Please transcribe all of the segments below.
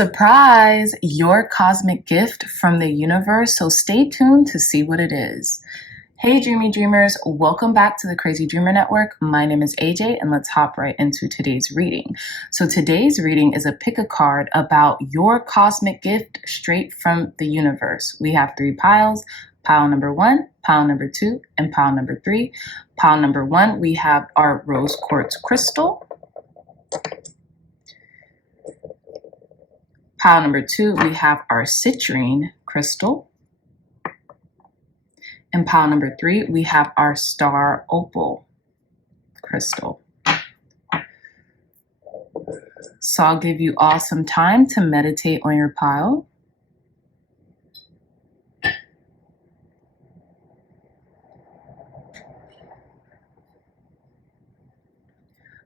Surprise! Your cosmic gift from the universe, so stay tuned to see what it is. Hey Dreamy Dreamers, welcome back to the Crazy Dreamer Network. My name is AJ and let's hop right into today's reading. So today's reading is a pick a card about your cosmic gift straight from the universe. We have 3 piles. Pile number 1, pile number 2, and pile number 3. Pile number 1, we have our rose quartz crystal. Pile number 2, we have our citrine crystal. And pile number 3, we have our star opal crystal. So I'll give you all some time to meditate on your pile.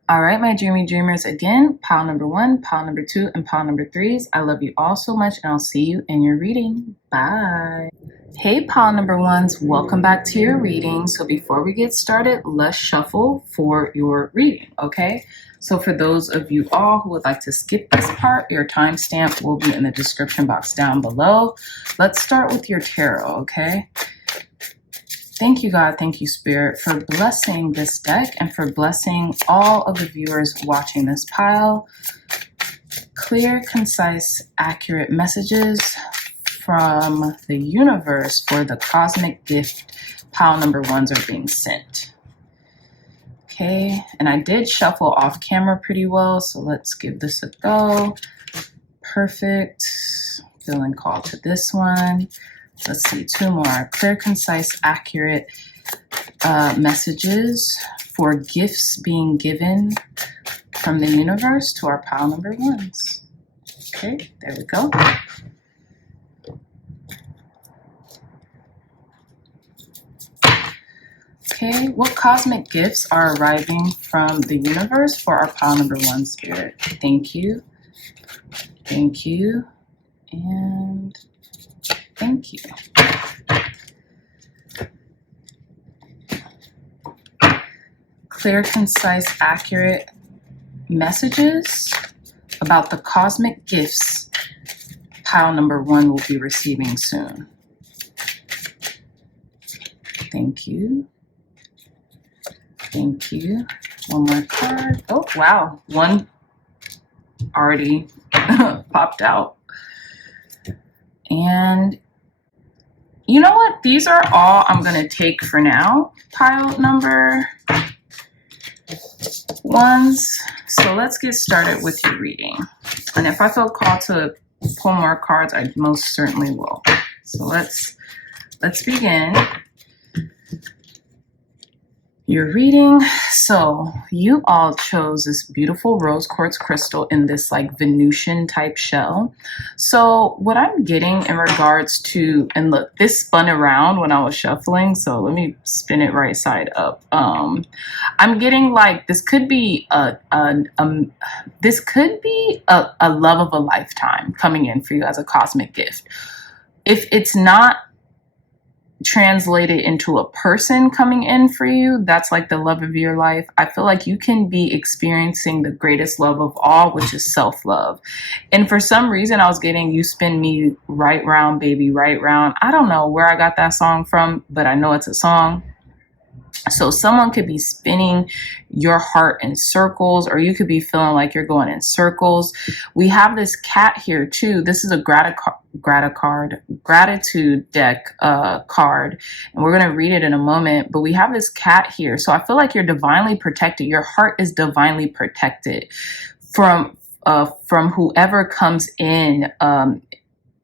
All right, my dreamy dreamers, again, pile number 1, pile number 2, and pile number 3s. I love you all so much, and I'll see you in your reading. Bye. Hey, pile number 1s, welcome back to your reading. So before we get started, let's shuffle for your reading, okay? So for those of you all who would like to skip this part, your timestamp will be in the description box down below. Let's start with your tarot, okay? Thank you, God. Thank you, Spirit, for blessing this deck and for blessing all of the viewers watching this pile. Clear, concise, accurate messages from the universe for the cosmic gift pile number 1s are being sent. Okay, and I did shuffle off camera pretty well, so let's give this a go. Perfect. Feeling called to this one. Let's see, 2 more. Clear, concise, accurate messages for gifts being given from the universe to our pile number 1s. Okay, there we go. Okay, what cosmic gifts are arriving from the universe for our pile number 1, Spirit? Thank you. Thank you. And thank you. Clear, concise, accurate messages about the cosmic gifts pile number 1 will be receiving soon. Thank you. Thank you. One more card. Oh, wow. One already popped out. And you know what? These are all I'm going to take for now. Pile number 1s. So let's get started with your reading. And if I feel called to pull more cards, I most certainly will. So let's begin your reading. So you all chose this beautiful rose quartz crystal in this like Venusian type shell. So what I'm getting in regards to, and look, this spun around when I was shuffling, so let me spin it right side up. I'm getting like this could be a love of a lifetime coming in for you as a cosmic gift. If it's not translated into a person coming in for you, that's like the love of your life. I feel like you can be experiencing the greatest love of all, which is self-love. And for some reason, I was getting "You Spin Me Right Round, Baby, Right Round." I don't know where I got that song from, but I know it's a song. So someone could be spinning your heart in circles, or you could be feeling like you're going in circles. We have this cat here too. This is a gratitude deck card, and we're going to read it in a moment, but we have this cat here. So I feel like you're divinely protected. Your heart is divinely protected from whoever comes in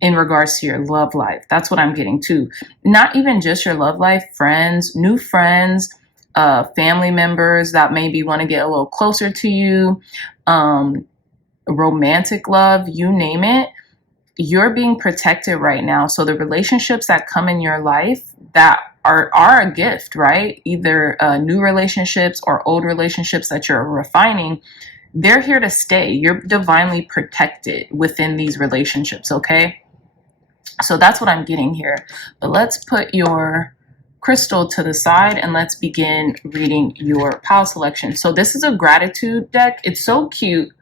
regards to your love life. That's what I'm getting too. Not even just your love life, friends, new friends, family members that maybe want to get a little closer to you, romantic love, you name it. You're being protected right now. So the relationships that come in your life that are a gift, right? Either new relationships or old relationships that you're refining, they're here to stay. You're divinely protected within these relationships, okay? So that's what I'm getting here. But let's put your crystal to the side and let's begin reading your pile selection. So this is a gratitude deck. It's so cute.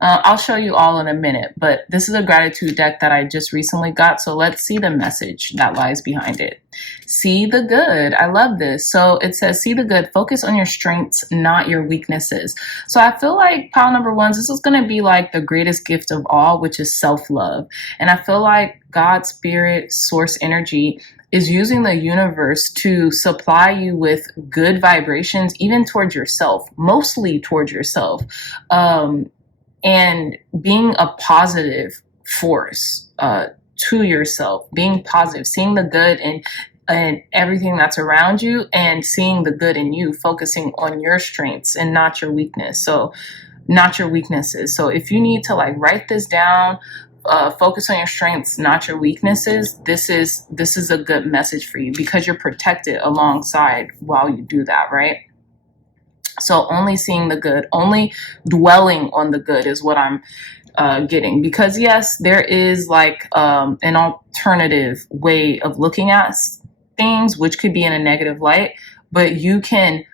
I'll show you all in a minute, but this is a gratitude deck that I just recently got. So let's see the message that lies behind it. See the good. I love this. So it says, see the good, focus on your strengths, not your weaknesses. So I feel like pile number ones, this is going to be like the greatest gift of all, which is self-love. And I feel like God, spirit, source energy is using the universe to supply you with good vibrations, even towards yourself, mostly towards yourself. And being a positive force to yourself, being positive, seeing the good in everything that's around you, and seeing the good in you, focusing on your strengths and not your weakness. So not your weaknesses. So if you need to like write this down, focus on your strengths, not your weaknesses, this is a good message for you, because you're protected alongside while you do that, right? So only seeing the good, only dwelling on the good is what I'm getting. Because yes, there is like an alternative way of looking at things, which could be in a negative light, but you can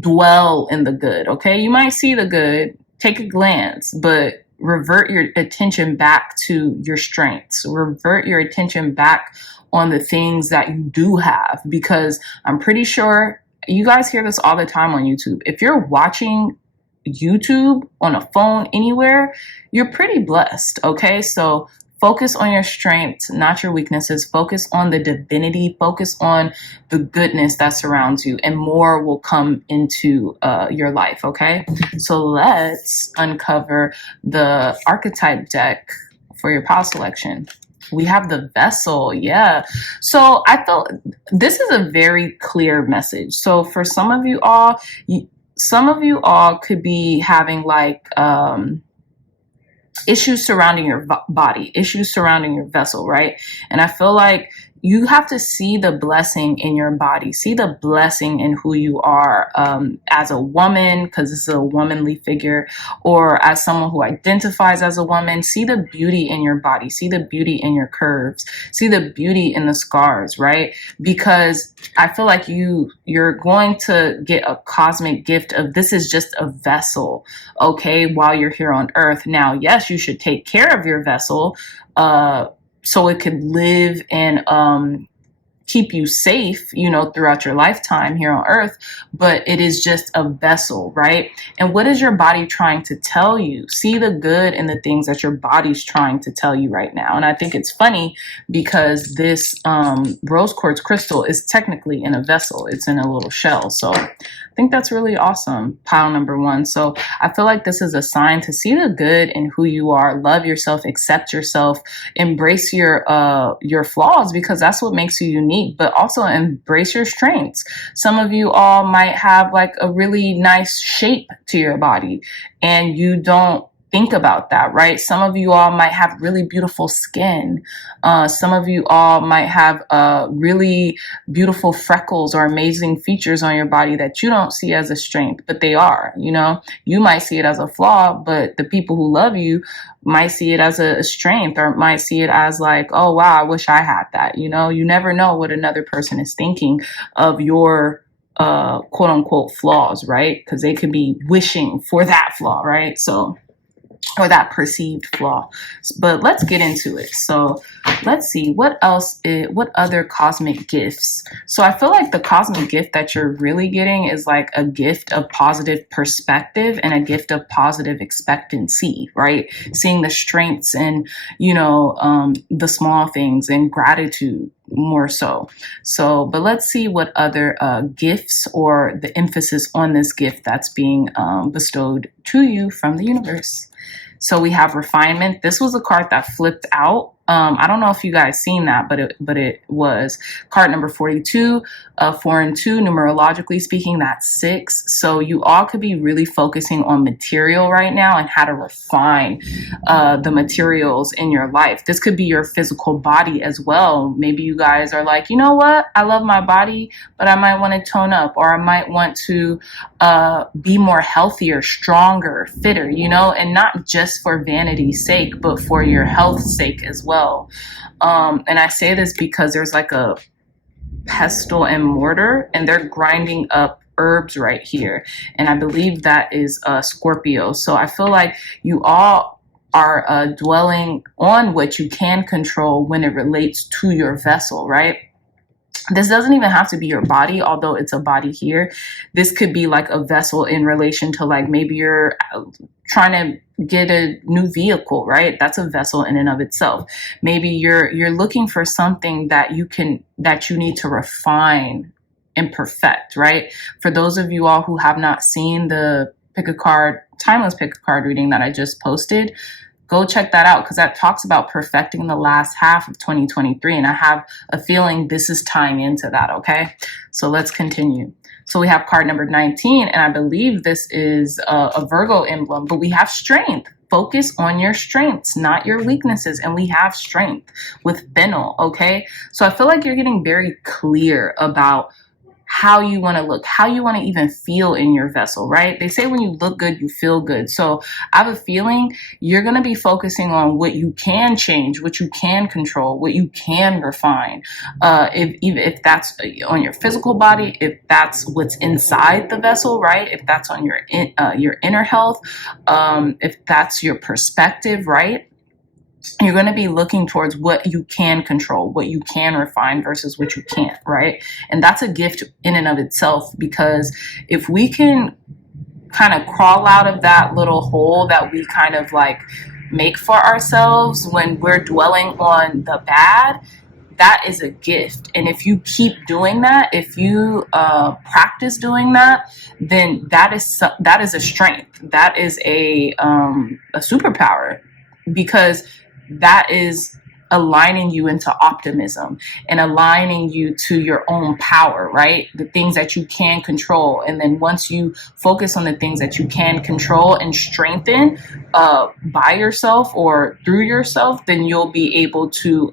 dwell in the good, okay? You might see the good, take a glance, but revert your attention back to your strengths. Revert your attention back on the things that you do have, because I'm pretty sure you guys hear this all the time on YouTube. If you're watching YouTube on a phone anywhere, you're pretty blessed, okay? So focus on your strengths, not your weaknesses. Focus on the divinity. Focus on the goodness that surrounds you, and more will come into your life, okay? So let's uncover the archetype deck for your pile selection. We have the vessel. Yeah. So I felt this is a very clear message. So for some of you all could be having like issues surrounding your body, issues surrounding your vessel, right? And I feel like you have to see the blessing in your body, see the blessing in who you are as a woman, because this is a womanly figure, or as someone who identifies as a woman. See the beauty in your body, see the beauty in your curves, see the beauty in the scars, right? Because I feel like you're going to get a cosmic gift of, this is just a vessel, okay, while you're here on earth. Now, yes, you should take care of your vessel, so it could live and keep you safe, throughout your lifetime here on earth, but it is just a vessel, right? And what is your body trying to tell you? See the good in the things that your body's trying to tell you right now. And I think it's funny because this rose quartz crystal is technically in a vessel. It's in a little shell. So I think that's really awesome, pile number one. So I feel like this is a sign to see the good in who you are, love yourself, accept yourself, embrace your flaws, because that's what makes you unique, but also embrace your strengths. Some of you all might have like a really nice shape to your body and you don't think about that, right? Some of you all might have really beautiful skin. Some of you all might have really beautiful freckles or amazing features on your body that you don't see as a strength, but they are. You might see it as a flaw, but the people who love you might see it as a strength, or might see it as like, oh wow, I wish I had that. You never know what another person is thinking of your quote unquote flaws, right? Because they could be wishing for that flaw, right? Or that perceived flaw. But let's get into it. So let's see what other cosmic gifts. So I feel like the cosmic gift that you're really getting is like a gift of positive perspective and a gift of positive expectancy, right? Seeing the strengths and, the small things, and gratitude more so. But let's see what other gifts, or the emphasis on this gift that's being bestowed to you from the universe. So we have refinement. This was a card that flipped out. I don't know if you guys seen that, but it was card number 42, 4 and 2, numerologically speaking, that's 6. So you all could be really focusing on material right now and how to refine the materials in your life. This could be your physical body as well. Maybe you guys are like, you know what? I love my body, but I might want to tone up, or I might want to be more healthier, stronger, fitter, and not just for vanity's sake, but for your health's sake as well. And I say this because there's like a pestle and mortar, and they're grinding up herbs right here. And I believe that is Scorpio. So I feel like you all are dwelling on what you can control when it relates to your vessel, right? This doesn't even have to be your body, although it's a body here. This could be like a vessel in relation to, like, maybe you're trying to get a new vehicle, right? That's a vessel in and of itself. Maybe you're looking for something that you need to refine and perfect, right? For those of you all who have not seen the pick a card, timeless pick a card reading that I just posted, go check that out, because that talks about perfecting the last half of 2023. And I have a feeling this is tying into that, okay? So let's continue. So we have card number 19, and I believe this is a Virgo emblem, but we have strength. Focus on your strengths, not your weaknesses. And we have strength with fennel, okay? So I feel like you're getting very clear about how you want to look, how you want to even feel in your vessel, right? They say when you look good, you feel good. So I have a feeling you're going to be focusing on what you can change, what you can control, what you can refine. If that's on your physical body, if that's what's inside the vessel, right? If that's on your inner health, if that's your perspective, right? You're going to be looking towards what you can control, what you can refine versus what you can't, right? And that's a gift in and of itself, because if we can kind of crawl out of that little hole that we kind of like make for ourselves when we're dwelling on the bad, that is a gift. And if you keep doing that, if you practice doing that, then that is a strength. That is a superpower, because that is aligning you into optimism and aligning you to your own power, right? The things that you can control. And then once you focus on the things that you can control and strengthen by yourself or through yourself, then you'll be able to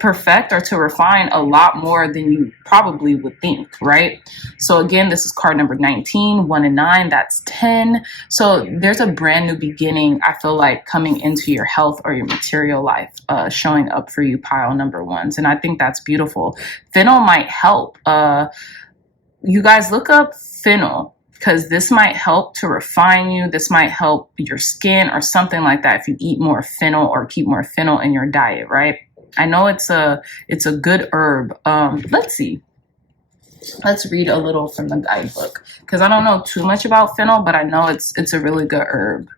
perfect or to refine a lot more than you probably would think, right? So again, this is card number 19, 1 and 9, that's 10. So there's a brand new beginning, I feel like, coming into your health or your material life, showing up for you, pile number ones. And I think that's beautiful. Fennel might help. You guys look up fennel, because this might help to refine you. This might help your skin or something like that if you eat more fennel or keep more fennel in your diet, right? I know it's a good herb. Let's see. Let's read a little from the guidebook, because I don't know too much about fennel, but I know it's a really good herb.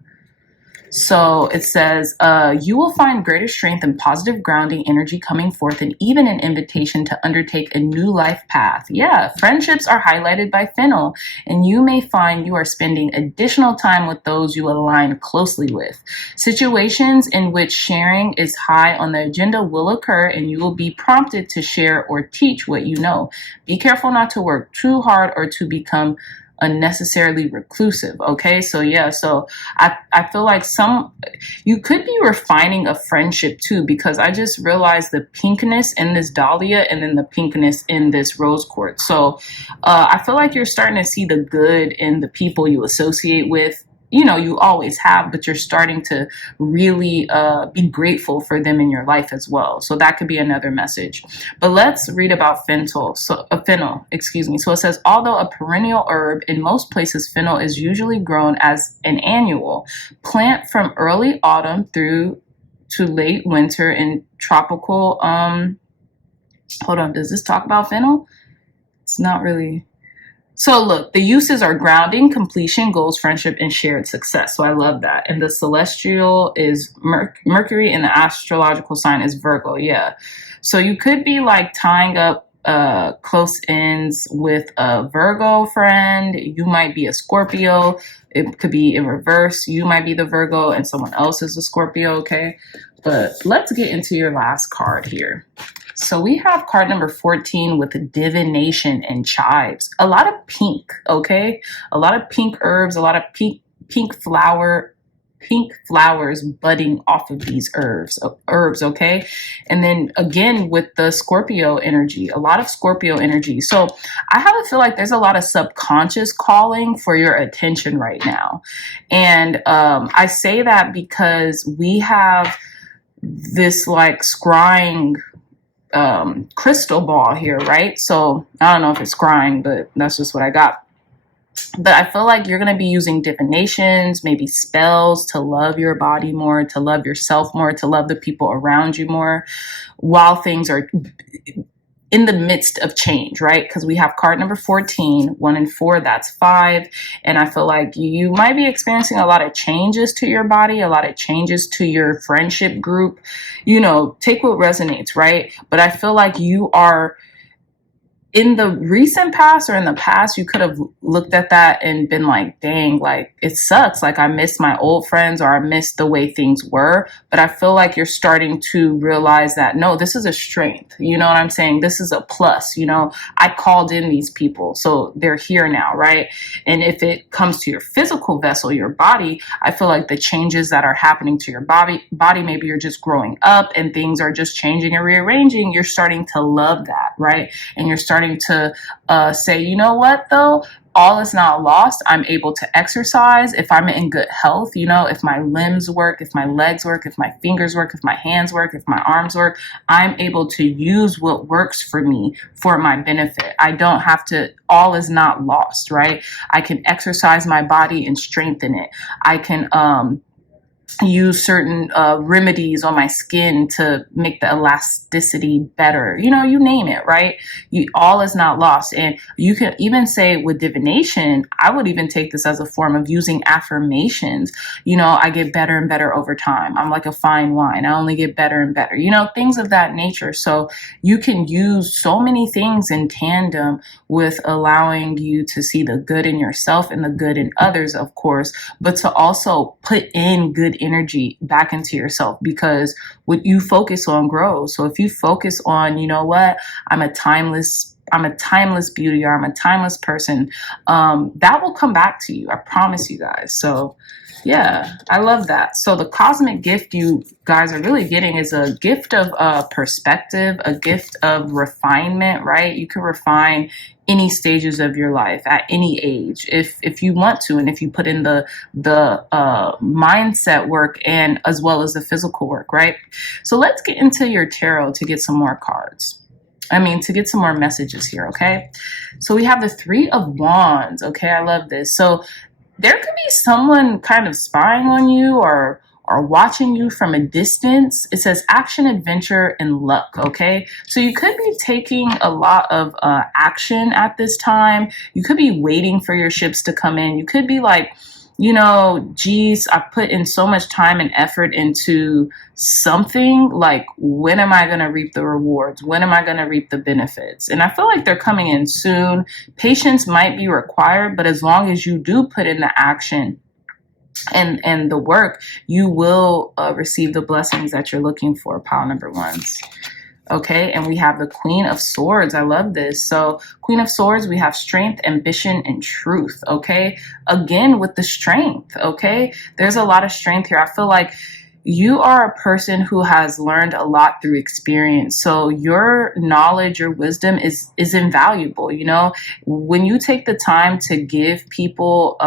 So it says, you will find greater strength and positive grounding energy coming forth, and even an invitation to undertake a new life path. Yeah, friendships are highlighted by fennel, and you may find you are spending additional time with those you align closely with. Situations in which sharing is high on the agenda will occur, and you will be prompted to share or teach what you know. Be careful not to work too hard or to become unnecessarily reclusive. Okay, so yeah, so I feel like you could be refining a friendship too, because I just realized the pinkness in this dahlia and then the pinkness in this rose quartz. So I feel like you're starting to see the good in the people you associate with. You know, you always have, but you're starting to really be grateful for them in your life as well. So that could be another message. But let's read about fennel. So it says, although a perennial herb, in most places fennel is usually grown as an annual plant from early autumn through to late winter in tropical. Hold on, does this talk about fennel? It's not really. So look, the uses are grounding, completion, goals, friendship, and shared success. So I love that. And the celestial is Mercury, and the astrological sign is Virgo. Yeah. So you could be like tying up close ends with a Virgo friend. You might be a Scorpio. It could be in reverse. You might be the Virgo and someone else is a Scorpio. Okay. But let's get into your last card here. So we have card number 14 with divination and chives. A lot of pink, okay? A lot of pink herbs, a lot of pink flowers budding off of these herbs, okay? And then again with the Scorpio energy, a lot of Scorpio energy. So I have a feel like there's a lot of subconscious calling for your attention right now. And I say that because we have this like scrying crystal ball here, right? So I don't know if it's scrying, but that's just what I got. But I feel like you're going to be using divinations, maybe spells to love your body more, to love yourself more, to love the people around you more while things are in the midst of change, right? Because we have card number 14, 1 and 4, that's 5. And I feel like you might be experiencing a lot of changes to your body, a lot of changes to your friendship group. You know, take what resonates, right? But I feel like you are in the recent past or in the past, you could have looked at that and been like, dang, like it sucks. Like I miss my old friends or I miss the way things were. But I feel like you're starting to realize that, no, this is a strength. You know what I'm saying? This is a plus. You know, I called in these people, so they're here now, right? And if it comes to your physical vessel, your body, I feel like the changes that are happening to your body, maybe you're just growing up and things are just changing and rearranging. You're starting to love that, right? And you're starting to say, you know what, though, all is not lost. I'm able to exercise if I'm in good health. You know, if my limbs work, if my legs work, if my fingers work, if my hands work, if my arms work, I'm able to use what works for me for my benefit. I don't have to, all is not lost, right? I can exercise my body and strengthen it. I can use certain remedies on my skin to make the elasticity better. You know, you name it, right? All is not lost. And you can even say with divination, I would even take this as a form of using affirmations. You know, I get better and better over time. I'm like a fine wine. I only get better and better, you know, things of that nature. So you can use so many things in tandem with allowing you to see the good in yourself and the good in others, of course, but to also put in good energy back into yourself, because what you focus on grows. So if you focus on, you know what, I'm a timeless beauty, or I'm a timeless person, that will come back to you. I promise you guys. So yeah, I love that. So the cosmic gift you guys are really getting is a gift of perspective, a gift of refinement, right? You can refine any stages of your life at any age if you want to, and if you put in the mindset work and as well as the physical work, right? So let's get into your tarot to get some more cards. To get some more messages here, okay? So we have the 3 of Wands, okay? I love this. So there could be someone kind of spying on you or watching you from a distance. It says action, adventure, and luck, okay? So you could be taking a lot of action at this time. You could be waiting for your ships to come in. You could be like, you know, geez, I put in so much time and effort into something. Like, when am I going to reap the rewards? When am I going to reap the benefits? And I feel like they're coming in soon. Patience might be required, but as long as you do put in the action and the work, you will receive the blessings that you're looking for, pile number 1s. Okay, and we have the Queen of Swords. I love this. So Queen of Swords, we have strength, ambition, and truth. Okay, again with the strength. Okay, there's a lot of strength here. I feel like you are a person who has learned a lot through experience. So your knowledge, your wisdom is invaluable. You know, when you take the time to give people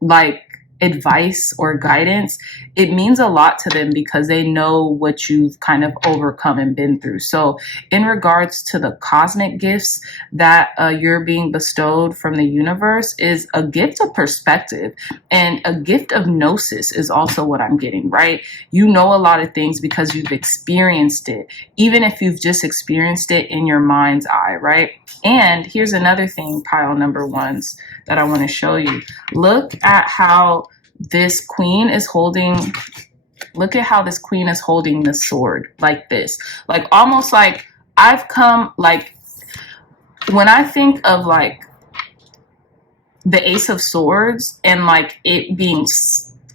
like advice or guidance, it means a lot to them because they know what you've kind of overcome and been through. So in regards to the cosmic gifts that you're being bestowed from the universe, is a gift of perspective, and a gift of gnosis is also what I'm getting, right? You know a lot of things because you've experienced it, even if you've just experienced it in your mind's eye, right? And here's another thing, pile number 1s, that I want to show you. Look at how this queen is holding, the sword like this. Like almost like I've come, like when I think of like the Ace of Swords and like it being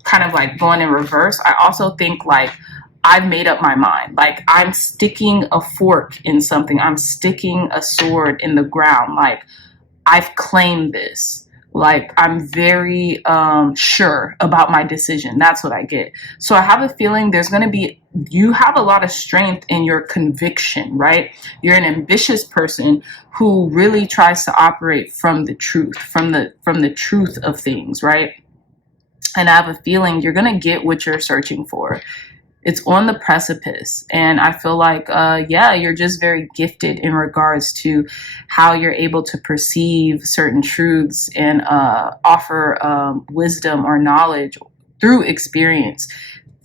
kind of like going in reverse, I also think like I've made up my mind. Like I'm sticking a fork in something. I'm sticking a sword in the ground. Like I've claimed this. Like I'm very sure about my decision. That's what I get. So I have a feeling you have a lot of strength in your conviction, right? You're an ambitious person who really tries to operate from the truth, from the truth of things, right? And I have a feeling you're going to get what you're searching for. It's on the precipice. And I feel like, yeah, you're just very gifted in regards to how you're able to perceive certain truths and offer wisdom or knowledge through experience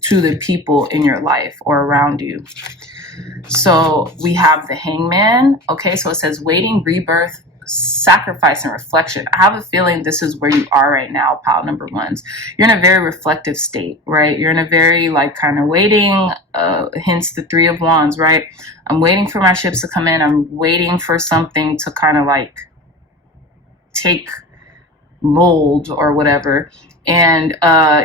to the people in your life or around you. So we have the Hangman. Okay, so it says waiting, rebirth, sacrifice, and reflection. I have a feeling this is where you are right now, pile number ones. You're in a very reflective state, right? You're in a very like kind of waiting, hence the Three of Wands, right? I'm waiting for my ships to come in. I'm waiting for something to kind of like take mold or whatever. And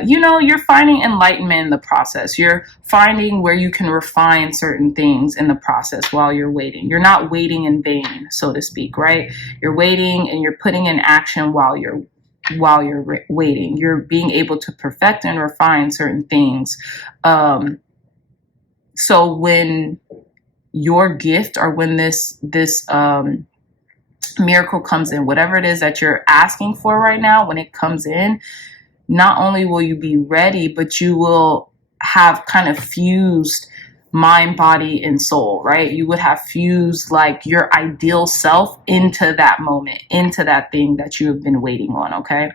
you're finding enlightenment in the process. You're finding where you can refine certain things in the process while you're waiting. You're not waiting in vain, so to speak, right? You're waiting and you're putting in action while you're waiting. You're being able to perfect and refine certain things. So when your gift or when this miracle comes in, whatever it is that you're asking for right now, when it comes in, not only will you be ready, but you will have kind of fused mind, body, and soul, right? You would have fused like your ideal self into that moment, into that thing that you have been waiting on, okay?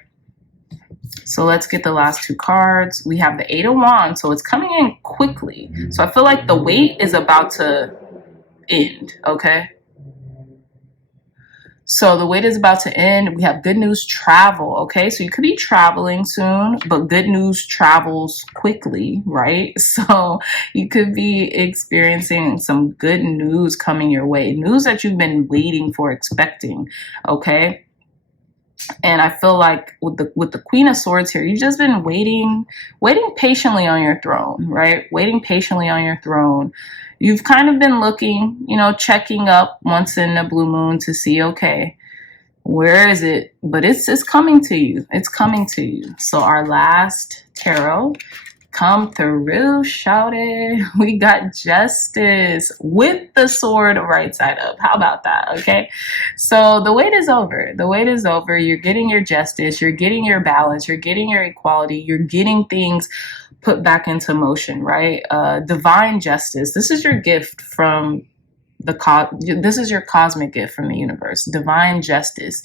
So let's get the last two cards. We have the Eight of Wands, so it's coming in quickly. So I feel like the wait is about to end, okay? So the wait is about to end. We have good news, travel, okay? So you could be traveling soon, but good news travels quickly, right? So you could be experiencing some good news coming your way, news that you've been waiting for, expecting, okay? And I feel like with the Queen of Swords here, you've just been waiting patiently on your throne, right? Waiting patiently on your throne. You've kind of been looking, checking up once in a blue moon to see, okay, where is it? But it's coming to you. It's coming to you. So our last tarot, come through, shout it. We got Justice with the sword right side up. How about that? Okay. So the wait is over. The wait is over. You're getting your justice. You're getting your balance. You're getting your equality. You're getting things put back into motion, right? Divine justice. This is your gift from this is your cosmic gift from the universe. Divine justice.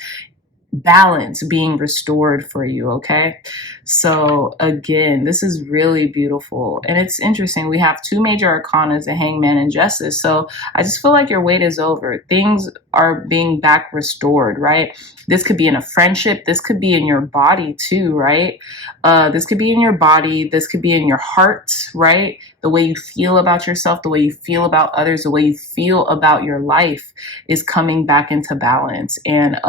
Balance being restored for you, okay? So again, this is really beautiful. And it's interesting. We have two major arcanas, the Hangman and Justice. So I just feel like your wait is over. Things are being back restored, right? This could be in a friendship. This could be in your body too, right? This could be in your body. This could be in your heart, right? The way you feel about yourself, the way you feel about others, the way you feel about your life is coming back into balance. And,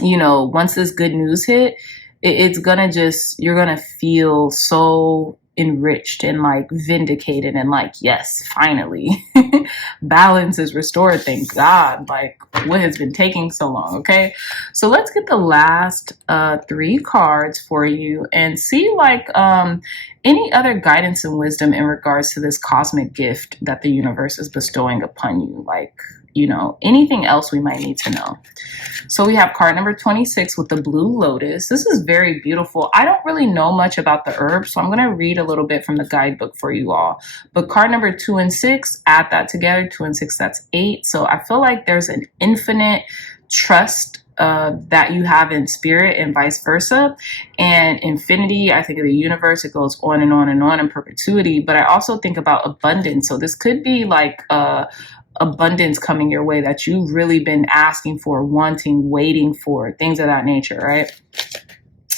once this good news hit, it's gonna you're gonna feel so enriched and like vindicated and like, yes, finally, balance is restored. Thank God. Like, what has been taking so long? Okay. So let's get the last three cards for you and see like any other guidance and wisdom in regards to this cosmic gift that the universe is bestowing upon you. Like, anything else we might need to know. So we have card number 26 with the blue lotus. This is very beautiful. I don't really know much about the herb, so I'm going to read a little bit from the guidebook for you all. But card number 2 and 6, add that together, 2 and 6, that's 8. So I feel like there's an infinite trust that you have in spirit and vice versa. And infinity, I think of the universe, it goes on and on and on in perpetuity. But I also think about abundance. So this could be like abundance coming your way that you've really been asking for, wanting, waiting for, things of that nature, right?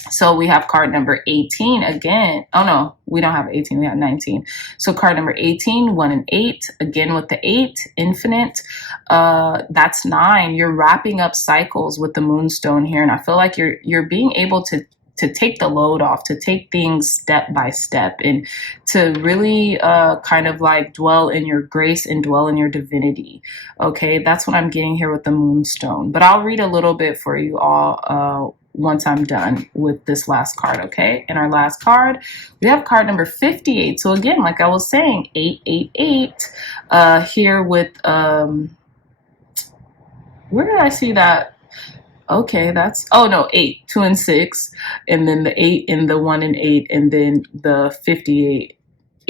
So we have card number 18 again. Oh no, we don't have 18, we have 19. So card number 18, 1 and 8, again with the 8, infinite. That's 9. You're wrapping up cycles with the moonstone here. And I feel like you're being able to take the load off, to take things step by step, and to really kind of like dwell in your grace and dwell in your divinity. Okay, that's what I'm getting here with the moonstone. But I'll read a little bit for you all once I'm done with this last card, okay? And our last card, we have card number 58. So again, like I was saying, 888 here with, where did I see that? Okay, that's, oh no, 8, 2 and 6, and then the 8 and the 1 and 8, and then the 58,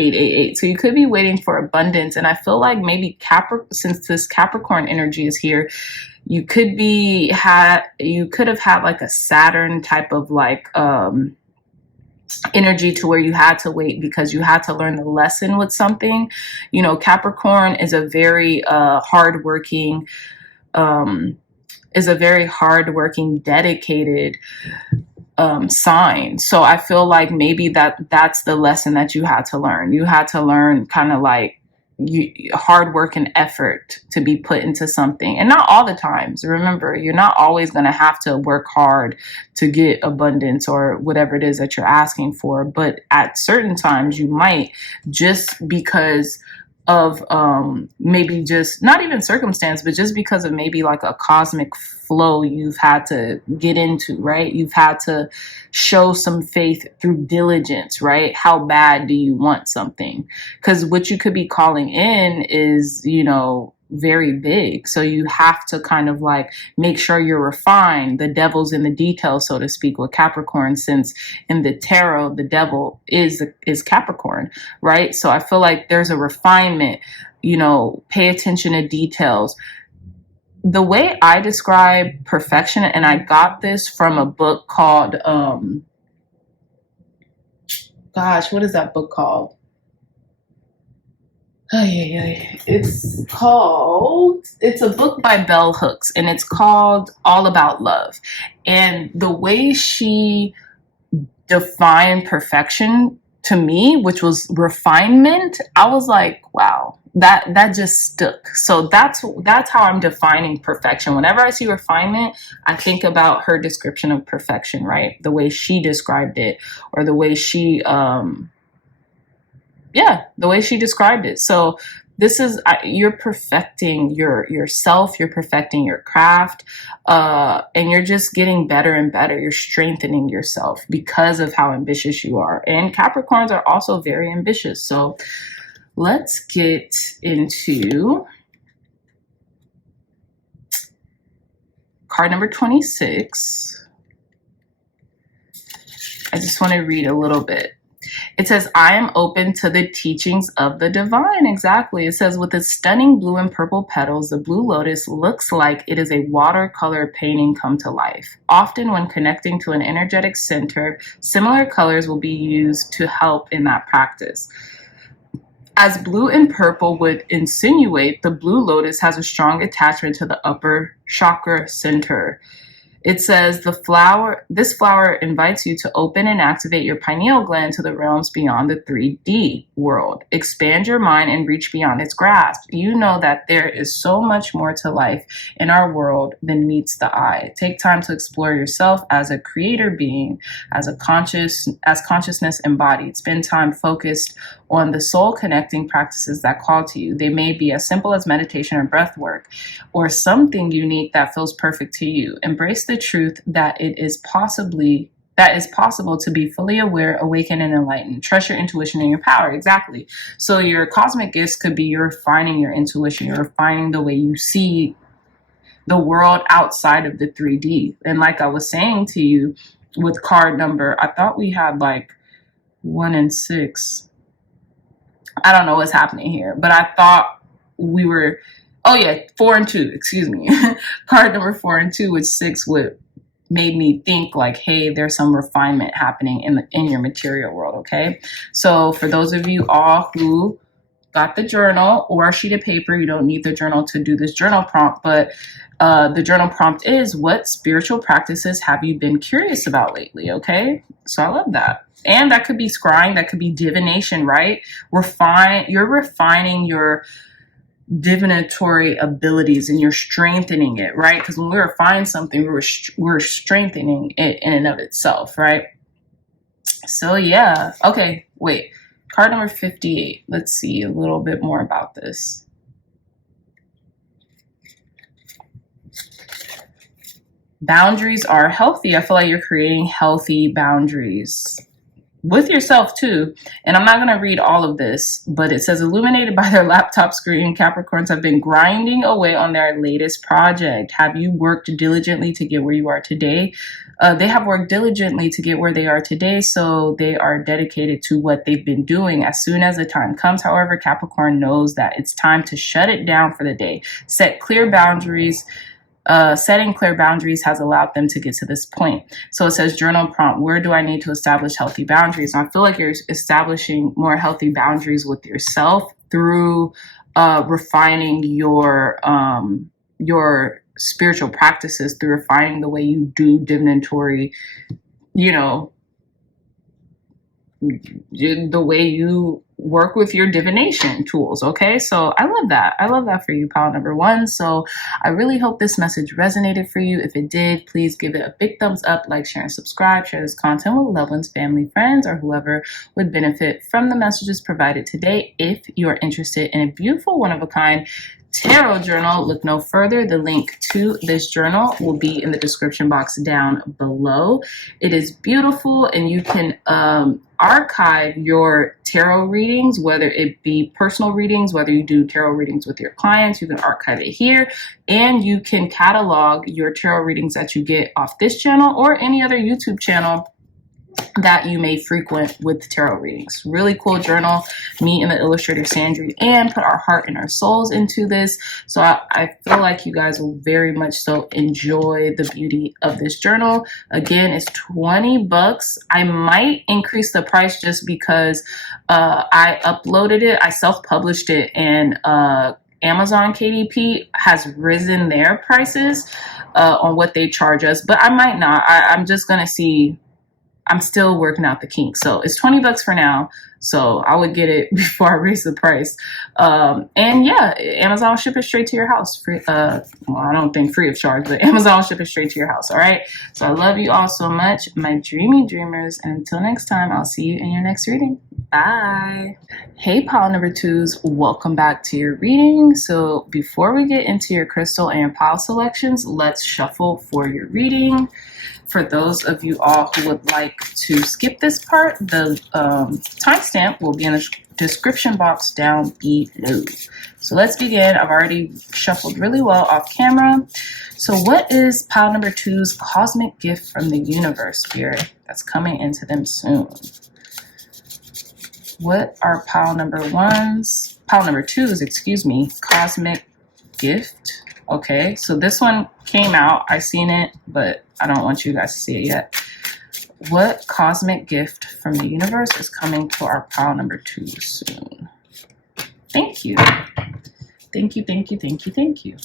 888. So you could be waiting for abundance. And I feel like maybe since this Capricorn energy is here, you could have had like a Saturn type of like energy to where you had to wait because you had to learn the lesson with something. You know, Capricorn is a very hardworking, dedicated sign. So I feel like maybe that's the lesson that you had to learn. You had to learn kind of like hard work and effort to be put into something, and not all the times. Remember, you're not always going to have to work hard to get abundance or whatever it is that you're asking for, but at certain times you might, just because of maybe just not even circumstance, but just because of maybe like a cosmic flow you've had to get into, right? You've had to show some faith through diligence, right? How bad do you want something? Because what you could be calling in is, you know, very big. So you have to kind of like make sure you're refined. The devil's in the details, so to speak, with Capricorn, since in the tarot, the devil is Capricorn, right? So I feel like there's a refinement, you know, pay attention to details. The way I describe perfection, and I got this from a book called, what is that book called? It's a book by Bell Hooks, and it's called All About Love. And the way she defined perfection to me, which was refinement, I was like, wow, that just stuck. So that's how I'm defining perfection. Whenever I see refinement, I think about her description of perfection, right? The way she described it, or the way she described it. So this is, you're perfecting yourself, you're perfecting your craft, and you're just getting better and better. You're strengthening yourself because of how ambitious you are. And Capricorns are also very ambitious. So let's get into card number 26. I just want to read a little bit. It says, I am open to the teachings of the divine. Exactly. It says, with its stunning blue and purple petals, the blue lotus looks like it is a watercolor painting come to life. Often when connecting to an energetic center, similar colors will be used to help in that practice. As blue and purple would insinuate, the blue lotus has a strong attachment to the upper chakra center. It says this flower invites you to open and activate your pineal gland to the realms beyond the 3D world. Expand your mind and reach beyond its grasp. You know that there is so much more to life in our world than meets the eye. Take time to explore yourself as a creator being, as consciousness embodied. Spend time focused on the soul connecting practices that call to you. They may be as simple as meditation or breath work, or something unique that feels perfect to you. Embrace the truth that it is possible to be fully aware, awakened, and enlightened. Trust your intuition and your power. Exactly. So your cosmic gifts could be you're refining your intuition, you're refining the way you see the world outside of the 3D. And like I was saying to you with card number, I thought we had like 1 and 6. I don't know what's happening here, but I thought we were, 4 and 2, excuse me. Card number 4 and 2 with 6 made me think like, hey, there's some refinement happening in your material world, okay? So for those of you all who got the journal or a sheet of paper, you don't need the journal to do this journal prompt, but the journal prompt is, what spiritual practices have you been curious about lately, okay? So I love that. And that could be scrying, that could be divination, right? You're refining your divinatory abilities and you're strengthening it, right? Because when we refine something, we're strengthening it in and of itself, right? So yeah. Okay, wait. Card number 58. Let's see a little bit more about this. Boundaries are healthy. I feel like you're creating healthy boundaries. with yourself too. And I'm not going to read all of this, but it says, illuminated by their laptop screen, Capricorns have been grinding away on their latest project. Have you worked diligently to get where you are today? They have worked diligently to get where they are today, so they are dedicated to what they've been doing. As soon as the time comes, however, Capricorn knows that it's time to shut it down for the day. Set clear boundaries. Setting clear boundaries has allowed them to get to this point. So it says, journal prompt, where do I need to establish healthy boundaries? And I feel like you're establishing more healthy boundaries with yourself through refining your spiritual practices, through refining the way you do divinatory, you know, the way you work with your divination tools. Okay, so I love that. I love that for you, pile number one. So I really hope this message resonated for you. If it did, please give it a big thumbs up, like, share, and subscribe. Share this content with loved ones, family, friends, or whoever would benefit from the messages provided today. If you are interested in a beautiful, one-of-a-kind tarot journal, look no further. The link to this journal will be in the description box down below. It is beautiful, and you can archive your tarot readings, whether it be personal readings, whether you do tarot readings with your clients, you can archive it here, and you can catalog your tarot readings that you get off this channel or any other YouTube channel that you may frequent with tarot readings. Really cool journal. Me and the illustrator Sandry Ann put our heart and our souls into this. So I feel like you guys will very much so enjoy the beauty of this journal. Again, it's 20 bucks. I might increase the price just because I uploaded it. I self-published it, and Amazon KDP has risen their prices on what they charge us, but I might not. I'm just going to see. I'm still working out the kinks. So it's 20 bucks for now. So I would get it before I raise the price. And yeah, Amazon will ship it straight to your house. Free, well, I don't think free of charge, but Amazon will ship it straight to your house. All right. So I love you all so much, my dreamy dreamers. And until next time, I'll see you in your next reading. Bye. Hey, pile number twos. Welcome back to your reading. So before we get into your crystal and pile selections, let's shuffle for your reading. For those of you all who would like to skip this part, the timestamp will be in the description box down below. So let's begin. I've already shuffled really well off camera. So what is pile number two's cosmic gift from the universe, Spirit, that's coming into them soon? What are pile number two's, excuse me, cosmic gift? Okay, so this one came out. I seen it, but I don't want you guys to see it yet. What cosmic gift from the universe is coming to our pile number two soon? Thank you. Thank you, thank you, thank you, thank you.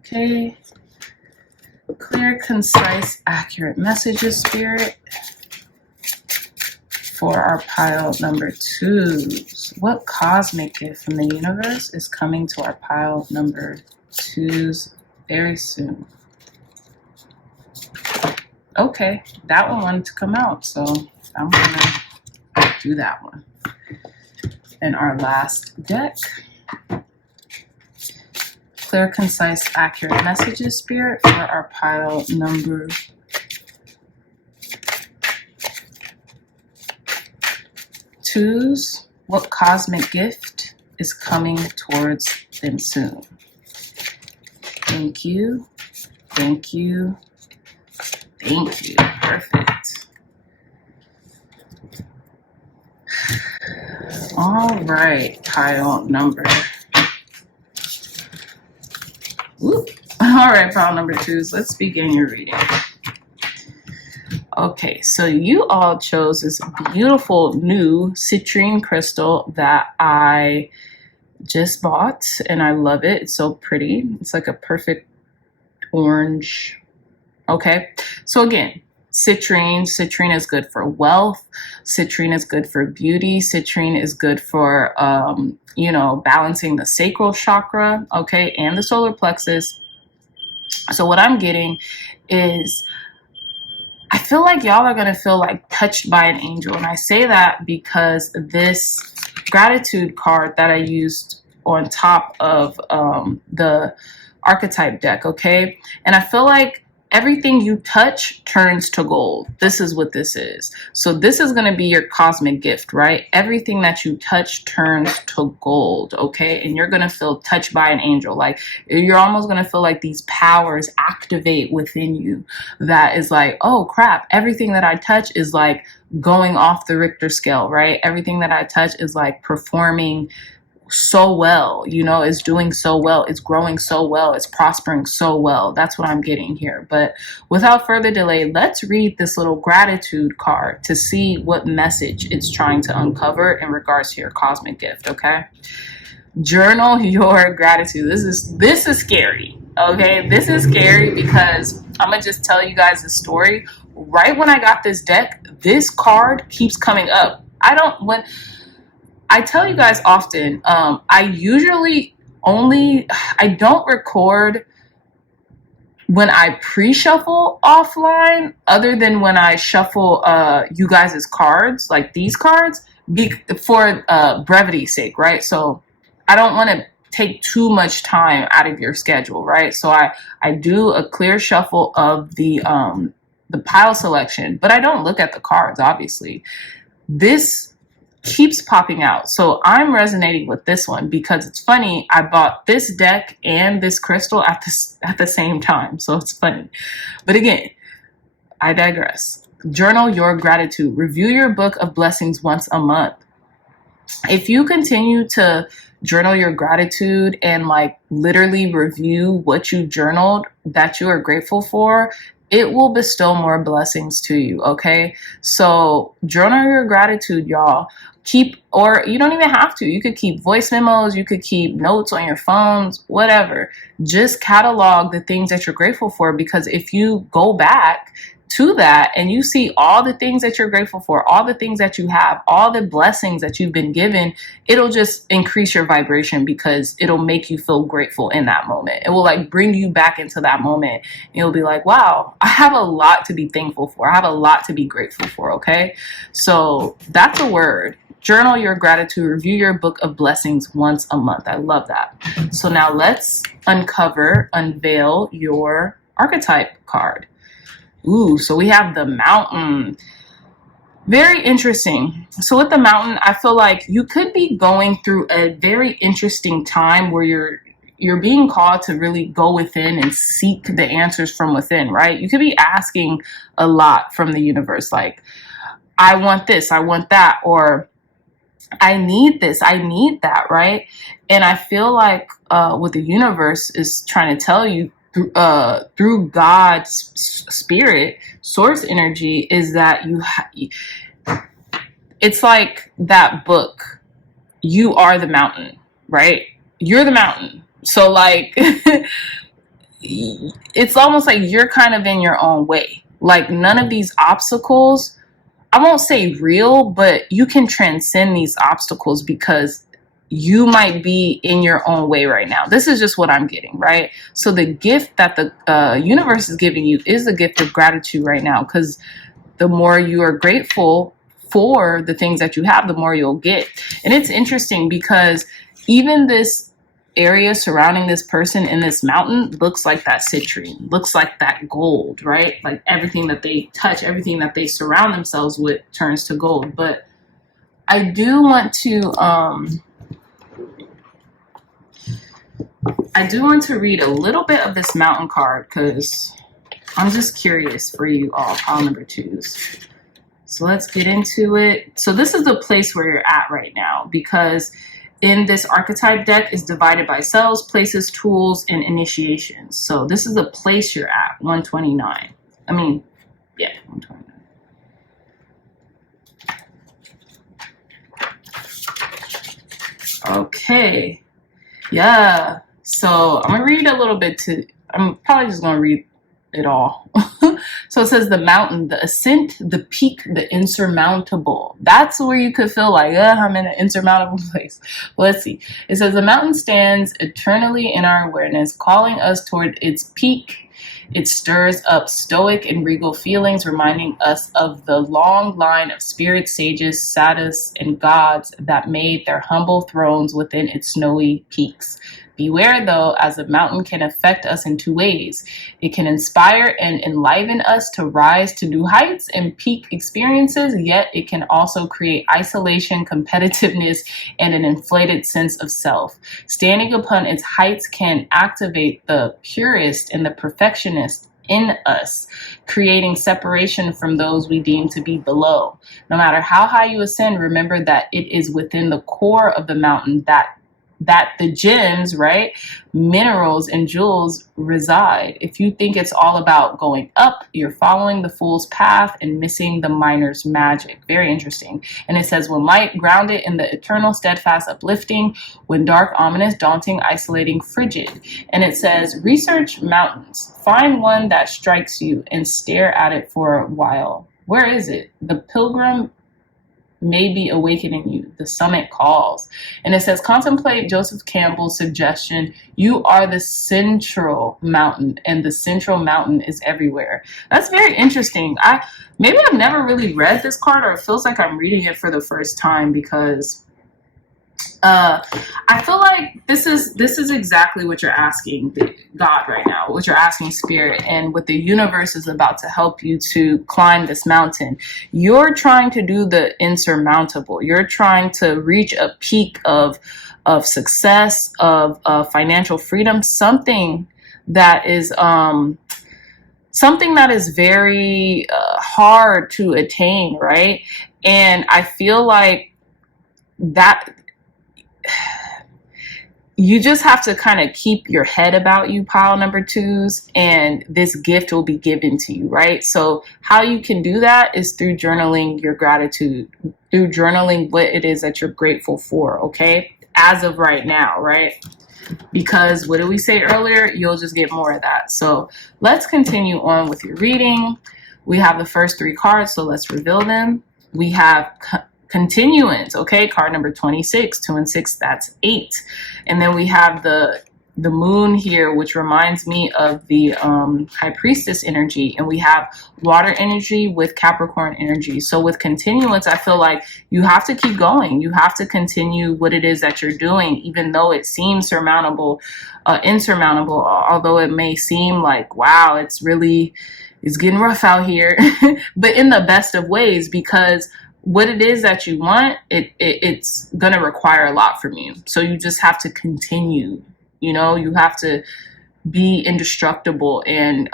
Okay. Clear, concise, accurate messages, Spirit, for our pile number twos. What cosmic gift from the universe is coming to our pile number twos very soon? Okay, that one wanted to come out, so I'm gonna do that one. And our last deck. Clear, concise, accurate messages, Spirit, for our pile number twos. What cosmic gift is coming towards them soon? Thank you. Thank you. Thank you. Perfect. All right, pile number. Whoop. All right, pile number twos. Let's begin your reading. Okay, so you all chose this beautiful new citrine crystal that I just bought, and I love it. It's so pretty. It's like a perfect orange. Okay, so again, citrine is good for wealth. Citrine is good for beauty. Citrine is good for, balancing the sacral chakra, okay, and the solar plexus. So what I'm getting is, I feel like y'all are going to feel like touched by an angel. And I say that because this gratitude card that I used on top of the archetype deck, okay? And I feel like everything you touch turns to gold. This is what this is. So this is going to be your cosmic gift, right? Everything that you touch turns to gold, okay? And you're going to feel touched by an angel. Like, you're almost going to feel like these powers activate within you that is like, oh crap, everything that I touch is like going off the Richter scale, right? Everything that I touch is like performing so well, you know, it's doing so well, it's growing so well, it's prospering so well. That's what I'm getting here. But without further delay, let's read this little gratitude card to see what message it's trying to uncover in regards to your cosmic gift, okay? Journal your gratitude. This is scary, okay? This is scary because I'm gonna just tell you guys a story. Right when I got this deck, this card keeps coming up. I tell you guys often, I don't record when I pre-shuffle offline, other than when I shuffle you guys' cards, like these cards, for brevity's sake, right? So I don't want to take too much time out of your schedule, right? So I do a clear shuffle of the pile selection, but I don't look at the cards, obviously. This keeps popping out. So I'm resonating with this one because it's funny. I bought this deck and this crystal at the same time. So it's funny. But again, I digress. Journal your gratitude. Review your book of blessings once a month. If you continue to journal your gratitude and like literally review what you journaled that you are grateful for, it will bestow more blessings to you, okay? So journal your gratitude, y'all. Or you don't even have to. You could keep voice memos, you could keep notes on your phones, whatever. Just catalog the things that you're grateful for, because if you go back to that and you see all the things that you're grateful for, all the things that you have, all the blessings that you've been given, it'll just increase your vibration because it'll make you feel grateful in that moment. It will like bring you back into that moment. You'll be like, wow, I have a lot to be thankful for. I have a lot to be grateful for, okay? So that's a word. Journal your gratitude, review your book of blessings once a month. I love that. So now let's unveil your archetype card. Ooh, so we have the mountain. Very interesting. So with the mountain, I feel like you could be going through a very interesting time where you're being called to really go within and seek the answers from within, right? You could be asking a lot from the universe, like, I want this, I want that, or I need this, I need that, right? And I feel like what the universe is trying to tell you through God's spirit, source energy, is that it's like that book, You Are the Mountain, right? You're the mountain. So like, it's almost like you're kind of in your own way. Like none of these obstacles, I won't say real, but you can transcend these obstacles because you might be in your own way right now. This is just what I'm getting, right? So the gift that the universe is giving you is the gift of gratitude right now, because the more you are grateful for the things that you have, the more you'll get. And it's interesting because even this area surrounding this person in this mountain looks like that citrine, looks like that gold, right? Like everything that they touch, everything that they surround themselves with turns to gold. But I do want to read a little bit of this mountain card because I'm just curious for you all, pile number twos. So let's get into it. So this is the place where you're at right now, because in this archetype deck is divided by cells, places, tools, and initiations. So this is the place you're at, 129. I mean, yeah, 129. Okay. Yeah. So I'm going to read a little bit I'm probably just going to read it all. So it says the mountain, the ascent, the peak, the insurmountable. That's where you could feel like, I'm in an insurmountable place. Well, let's see. It says the mountain stands eternally in our awareness, calling us toward its peak. It stirs up stoic and regal feelings, reminding us of the long line of spirits, sages, sadhus, and gods that made their humble thrones within its snowy peaks. Beware, though, as a mountain can affect us in two ways. It can inspire and enliven us to rise to new heights and peak experiences, yet it can also create isolation, competitiveness, and an inflated sense of self. Standing upon its heights can activate the purist and the perfectionist in us, creating separation from those we deem to be below. No matter how high you ascend, remember that it is within the core of the mountain that the gems, right, minerals and jewels reside. If you think it's all about going up, you're following the fool's path and missing the miner's magic. Very interesting. And it says, when light, grounded in the eternal, steadfast, uplifting; when dark, ominous, daunting, isolating, frigid. And it says, research mountains. Find one that strikes you and stare at it for a while. Where is it? The pilgrim may be awakening you. The summit calls. And it says, contemplate Joseph Campbell's suggestion. You are the central mountain, and the central mountain is everywhere. That's very interesting. Maybe I've never really read this card, or it feels like I'm reading it for the first time, because I feel like this is exactly what you're asking God right now, what you're asking Spirit, and what the universe is about to help you to climb this mountain. You're trying to do the insurmountable. You're trying to reach a peak of success, of financial freedom, something that is very hard to attain, right? And I feel like that you just have to kind of keep your head about you, pile number twos, and this gift will be given to you, right? So how you can do that is through journaling your gratitude, through journaling what it is that you're grateful for, okay? As of right now, right? Because what did we say earlier? You'll just get more of that. So let's continue on with your reading. We have the first three cards, so let's reveal them. We have continuance, okay, card number 26, 2 and 6, that's 8. And then we have the moon here, which reminds me of the high priestess energy, and we have water energy with Capricorn energy. So with continuance, I feel like you have to keep going. You have to continue what it is that you're doing, even though it seems insurmountable, although it may seem like, wow, it's getting rough out here, but in the best of ways, because what it is that you want, it's going to require a lot from you. So you just have to continue, you have to be indestructible and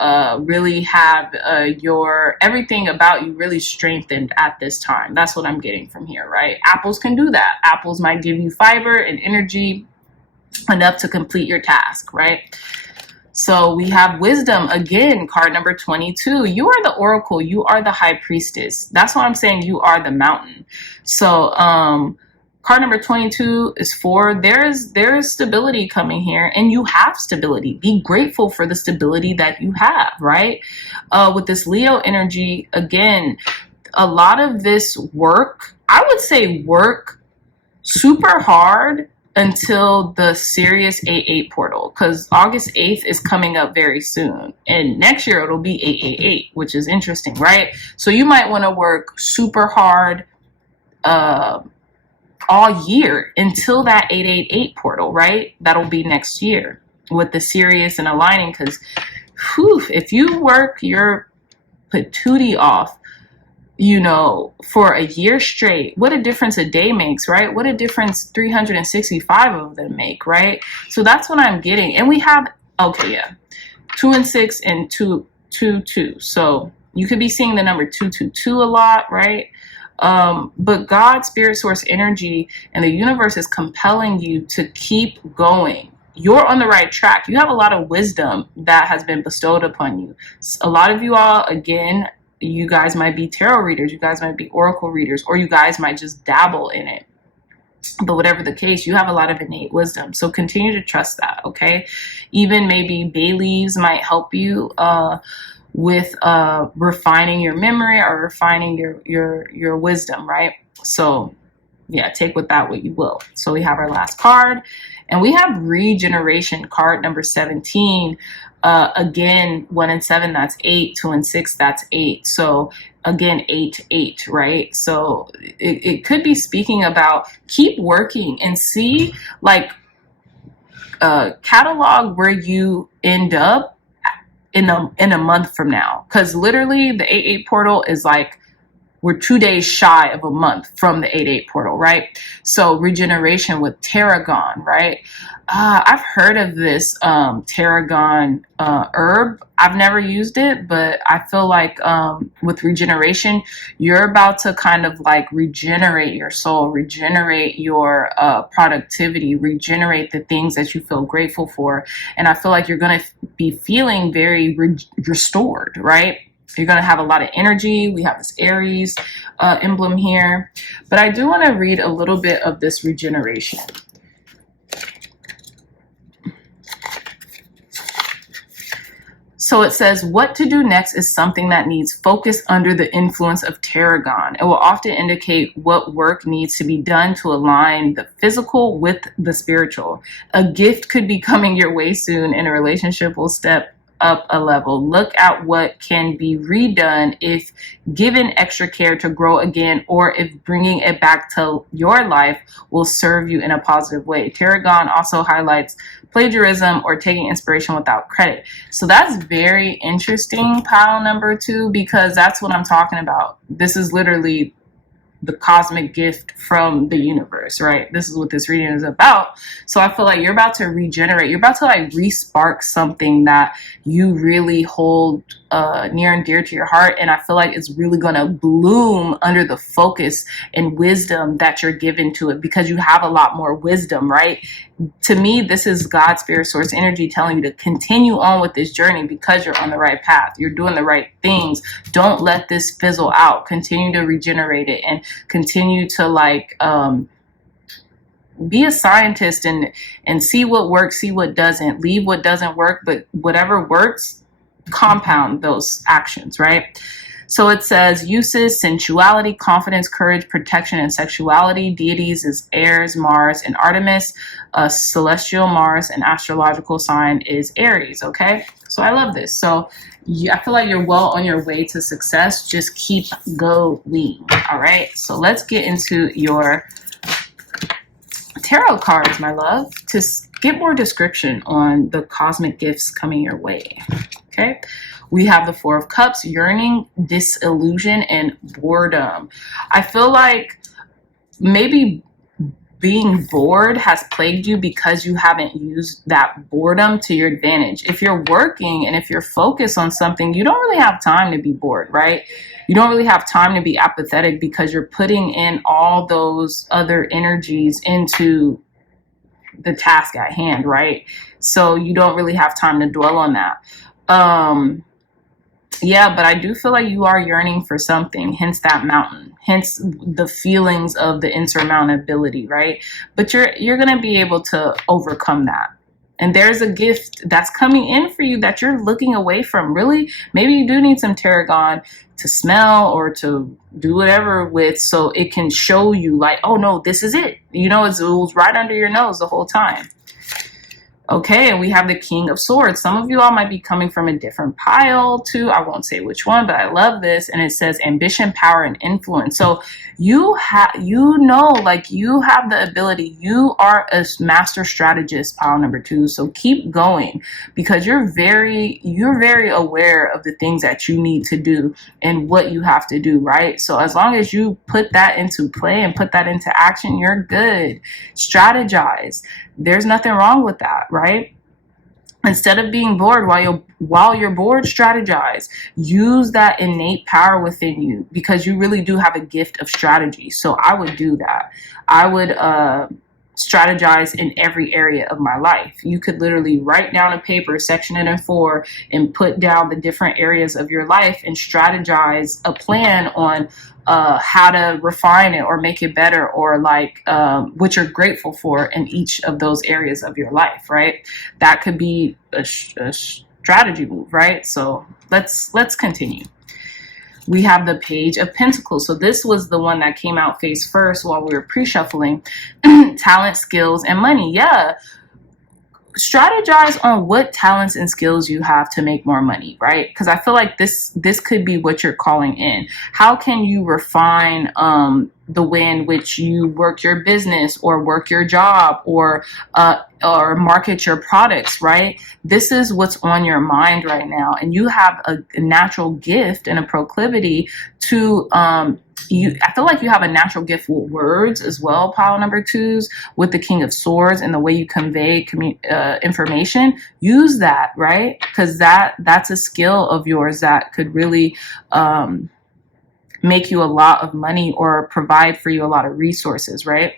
really have your everything about you really strengthened at this time. That's what I'm getting from here, right? Apples can do that. Apples might give you fiber and energy enough to complete your task, right? So we have wisdom again, card number 22. You are the oracle. You are the high priestess. That's why I'm saying you are the mountain. So card number 22 is there is stability coming here, and you have stability. Be grateful for the stability that you have, right? With this Leo energy, again, a lot of this work, I would say work super hard until the Sirius 88 portal, because August 8th is coming up very soon, and next year it'll be 888, which is interesting, right? So you might want to work super hard all year until that 888 portal, right? That'll be next year with the Sirius and aligning, because if you work your patootie off, for a year straight, what a difference a day makes, right? What a difference 365 of them make, right? So that's what I'm getting. And we have, 2 and 6 and 2, 2, 2. So you could be seeing the number 222 a lot, right? But God, spirit, source, energy, and the universe is compelling you to keep going. You're on the right track. You have a lot of wisdom that has been bestowed upon you. A lot of you all, again, you guys might be tarot readers, you guys might be oracle readers, or you guys might just dabble in it. But whatever the case, you have a lot of innate wisdom. So continue to trust that, okay? Even maybe bay leaves might help you with refining your memory or refining your wisdom, right? So yeah, take with that what you will. So we have our last card, and we have regeneration, card number 17. Again, 1 and 7, that's 8. 2 and 6, that's 8. So again, 8, 8, right? So it could be speaking about keep working and see, like, catalog where you end up in a month from now, because literally the 8-8 portal is like, we're 2 days shy of a month from the 8-8 portal, right? So regeneration with tarragon, right? I've heard of this tarragon herb. I've never used it, but I feel like with regeneration, you're about to kind of like regenerate your soul, regenerate your productivity, regenerate the things that you feel grateful for. And I feel like you're going to be feeling very restored, right? You're going to have a lot of energy. We have this Aries emblem here. But I do want to read a little bit of this regeneration. So it says, what to do next is something that needs focus under the influence of tarragon. It will often indicate what work needs to be done to align the physical with the spiritual. A gift could be coming your way soon, and a relationship will step up a level. Look at what can be redone if given extra care to grow again, or if bringing it back to your life will serve you in a positive way. Tarragon also highlights plagiarism or taking inspiration without credit. So that's very interesting, pile number 2, because that's what I'm talking about. This is literally the cosmic gift from the universe, right? This is what this reading is about. So I feel like you're about to regenerate. You're about to like re-spark something that you really hold near and dear to your heart. And I feel like it's really going to bloom under the focus and wisdom that you're given to it, because you have a lot more wisdom, right? To me, this is God, spirit, source energy telling you to continue on with this journey because you're on the right path. You're doing the right things. Don't let this fizzle out. Continue to regenerate it and continue to like be a scientist and see what works, see what doesn't. Leave what doesn't work, but whatever works, compound those actions, right? So it says uses: sensuality, confidence, courage, protection, and sexuality. Deities is Ares, Mars, and Artemis. Celestial Mars and astrological sign is Aries, okay? So I love this. So I feel like you're well on your way to success. Just keep going, all right? So let's get into your tarot cards, my love, to get more description on the cosmic gifts coming your way, okay? We have the Four of Cups, yearning, disillusion, and boredom. I feel like maybe being bored has plagued you because you haven't used that boredom to your advantage. If you're working and if you're focused on something, you don't really have time to be bored, right? You don't really have time to be apathetic because you're putting in all those other energies into the task at hand, right? So you don't really have time to dwell on that. Yeah, but I do feel like you are yearning for something, hence that mountain, hence the feelings of the insurmountability, right? But you're going to be able to overcome that. And there's a gift that's coming in for you that you're looking away from. Really, maybe you do need some tarragon to smell or to do whatever with, so it can show you like, oh no, this is it. You know, it was right under your nose the whole time. Okay, and we have the King of Swords. Some of you all might be coming from a different pile too. I won't say which one, but I love this. And it says ambition, power, and influence. So you have the ability. You are a master strategist, pile number 2. So keep going, because you're very aware of the things that you need to do and what you have to do, right? So as long as you put that into play and put that into action, you're good. Strategize. There's nothing wrong with that, right? Instead of being bored while you're bored, strategize. Use that innate power within you, because you really do have a gift of strategy. So I would do that. I would strategize in every area of my life. You could literally write down a paper, section it in 4, and put down the different areas of your life and strategize a plan on how to refine it or make it better, or like what you're grateful for in each of those areas of your life, right? That could be a strategy move, right? So let's continue. We have the Page of Pentacles. So this was the one that came out face first while we were pre-shuffling. Talent, skills, and money. Yeah. Strategize on what talents and skills you have to make more money, right? Because I feel like this could be what you're calling in. How can you refine the way in which you work your business or work your job, or or market your products, right? This is what's on your mind right now. And you have a natural gift and a proclivity to, I feel like you have a natural gift with words as well, pile number twos, with the King of Swords and the way you convey information. Use that, right? Because that's a skill of yours that could really make you a lot of money or provide for you a lot of resources, right?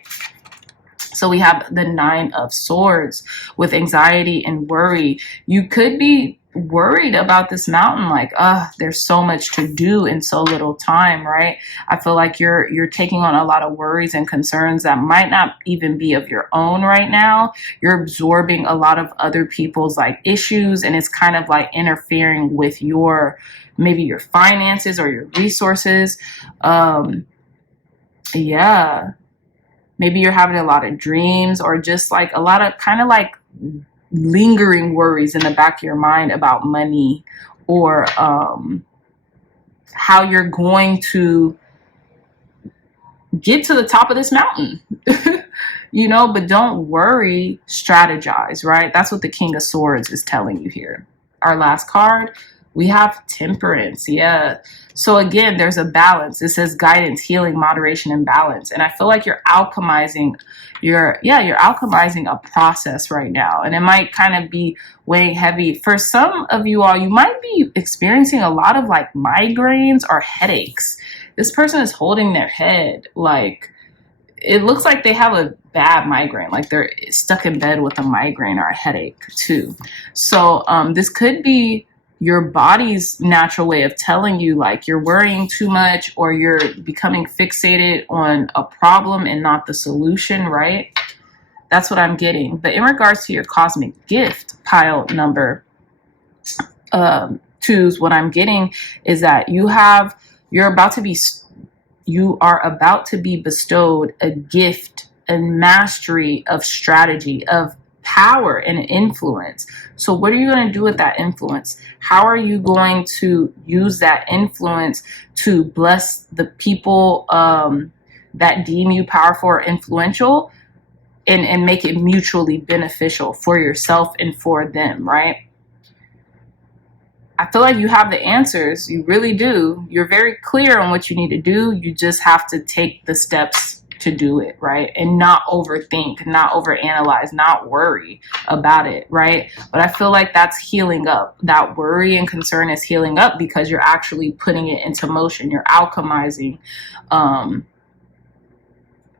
So we have the Nine of Swords with anxiety and worry. You could be worried about this mountain, like, there's so much to do in so little time, right? I feel like you're taking on a lot of worries and concerns that might not even be of your own right now. You're absorbing a lot of other people's like issues, and it's kind of like interfering with maybe your finances or your resources. Yeah. Maybe you're having a lot of dreams or just like a lot of kind of like lingering worries in the back of your mind about money or how you're going to get to the top of this mountain. But don't worry, strategize, right? That's what the King of Swords is telling you here. Our last card, we have Temperance. Yeah. So again, there's a balance. It says guidance, healing, moderation, and balance. And I feel like you're alchemizing a process right now. And it might kind of be weighing heavy. For some of you all, you might be experiencing a lot of like migraines or headaches. This person is holding their head. Like, it looks like they have a bad migraine, like they're stuck in bed with a migraine or a headache too. So this could be your body's natural way of telling you like you're worrying too much or you're becoming fixated on a problem and not the solution, right? That's what I'm getting. But in regards to your cosmic gift, pile number twos, what I'm getting is that you are about to be bestowed a gift and mastery of strategy, of power and influence. So what are you going to do with that influence? How are you going to use that influence to bless the people that deem you powerful or influential and make it mutually beneficial for yourself and for them, right? I feel like you have the answers. You really do. You're very clear on what you need to do. You just have to take the steps to do it, right? And not overthink, not overanalyze, not worry about it, right? But I feel like that's healing up. That worry and concern is healing up because you're actually putting it into motion. You're alchemizing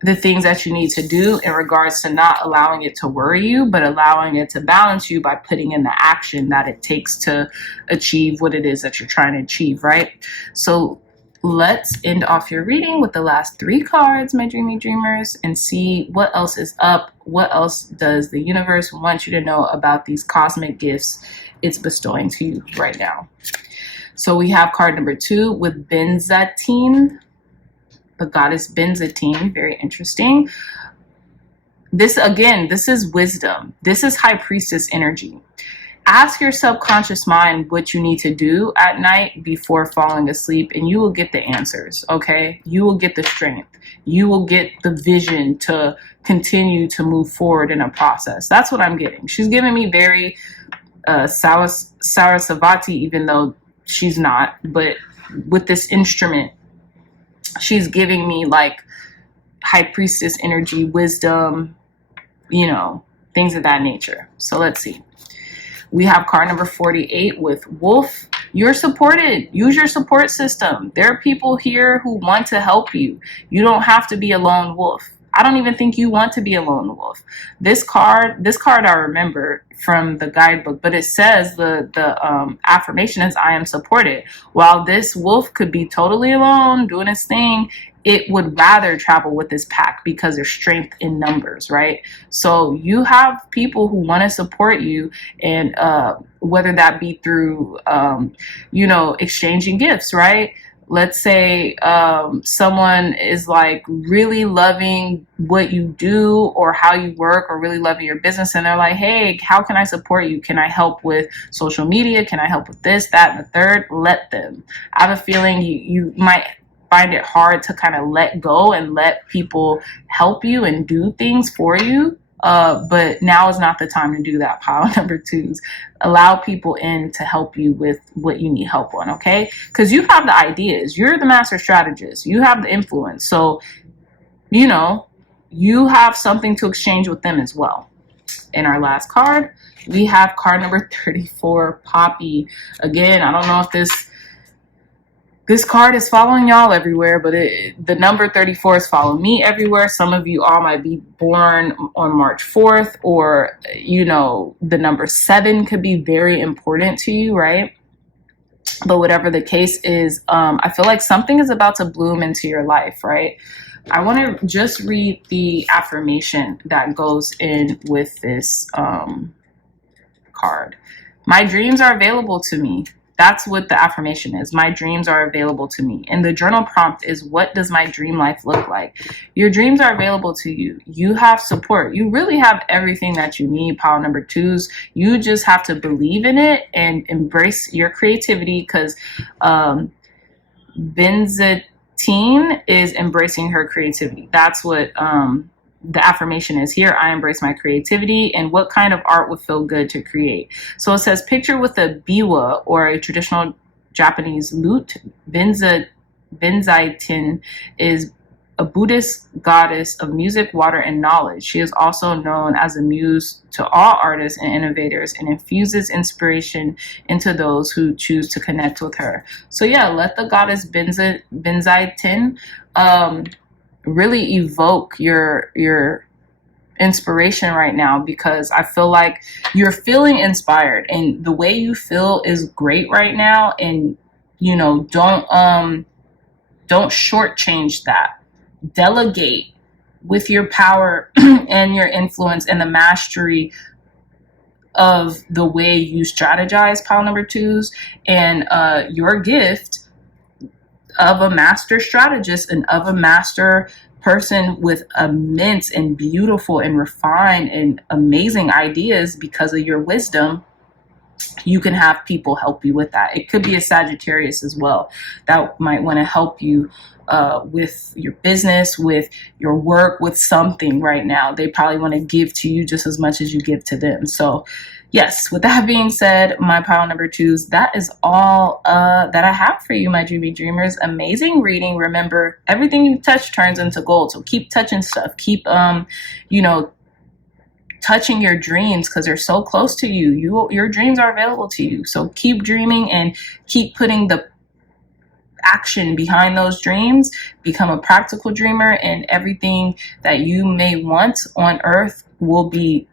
the things that you need to do in regards to not allowing it to worry you, but allowing it to balance you by putting in the action that it takes to achieve what it is that you're trying to achieve, right? So let's end off your reading with the last three cards, my dreamy dreamers, and see what else is up. What else does the universe want you to know about these cosmic gifts it's bestowing to you right now? So we have card number 2 with Benzatine, the goddess Benzatine. Very interesting. This is wisdom. This is high priestess energy. Ask your subconscious mind what you need to do at night before falling asleep, and you will get the answers, okay? You will get the strength. You will get the vision to continue to move forward in a process. That's what I'm getting. She's giving me very Sarasvati, even though she's not, but with this instrument, she's giving me like high priestess energy, wisdom, things of that nature. So let's see. We have card number 48 with Wolf. You're supported. Use your support system. There are people here who want to help you. You don't have to be a lone wolf. I don't even think you want to be a lone wolf. This card I remember from the guidebook, but it says the affirmation is I am supported. While this wolf could be totally alone doing his thing, it would rather travel with this pack because there's strength in numbers, right? So you have people who want to support you, and whether that be through, exchanging gifts, right? Let's say someone is like really loving what you do or how you work, or really loving your business, and they're like, hey, how can I support you? Can I help with social media? Can I help with this, that, and the third? Let them. I have a feeling you might find it hard to kind of let go and let people help you and do things for you. But now is not the time to do that, pile number twos. Allow people in to help you with what you need help on, okay? Because you have the ideas. You're the master strategist. You have the influence. So, you know, you have something to exchange with them as well. In our last card, we have card number 34, Poppy. Again, I don't know if this card is following y'all everywhere, but the number 34 is following me everywhere. Some of you all might be born on March 4th, or, you know, the number 7 could be very important to you, right? But whatever the case is, I feel like something is about to bloom into your life, right? I want to just read the affirmation that goes in with this card. My dreams are available to me. That's what the affirmation is. My dreams are available to me. And the journal prompt is, what does my dream life look like? Your dreams are available to you. You have support. You really have everything that you need, pile number twos. You just have to believe in it and embrace your creativity, because Benzatine is embracing her creativity. That's what the affirmation is here. I embrace my creativity. And what kind of art would feel good to create? So it says, picture with a biwa, or a traditional Japanese lute. Benzatine is a Buddhist goddess of music, water, and knowledge. She is also known as a muse to all artists and innovators, and infuses inspiration into those who choose to connect with her. So yeah, let the goddess Benzatine really evoke your inspiration right now, because I feel like you're feeling inspired, and the way you feel is great right now. And, you know, don't shortchange that. Delegate with your power and your influence and the mastery of the way you strategize, pile number twos, and your gift of a master strategist and of a master person with immense and beautiful and refined and amazing ideas. Because of your wisdom, you can have people help you with that. It could be a Sagittarius as well that might want to help you with your business, with your work, with something right now. They probably want to give to you just as much as you give to them. So yes, with that being said, my pile number twos, that is all that I have for you, my dreamy dreamers. Amazing reading. Remember, everything you touch turns into gold. So keep touching stuff. Keep, you know, touching your dreams, because they're so close to you. Your dreams are available to you. So keep dreaming and keep putting the action behind those dreams. Become a practical dreamer, and everything that you may want on earth will be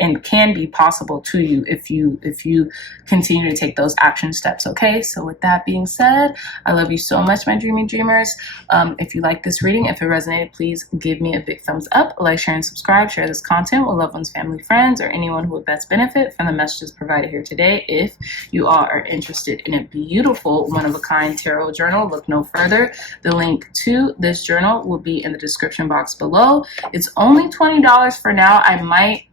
and can be possible to you if you continue to take those action steps. Okay, so with that being said, I love you so much, my dreamy dreamers. If you like this reading, if it resonated, please give me a big thumbs up, like, share, and subscribe. Share this content with loved ones, family, friends, or anyone who would best benefit from the messages provided here today. If you all are interested in a beautiful one-of-a-kind tarot journal, look no further. The link to this journal will be in the description box below. It's only $20 for now. I might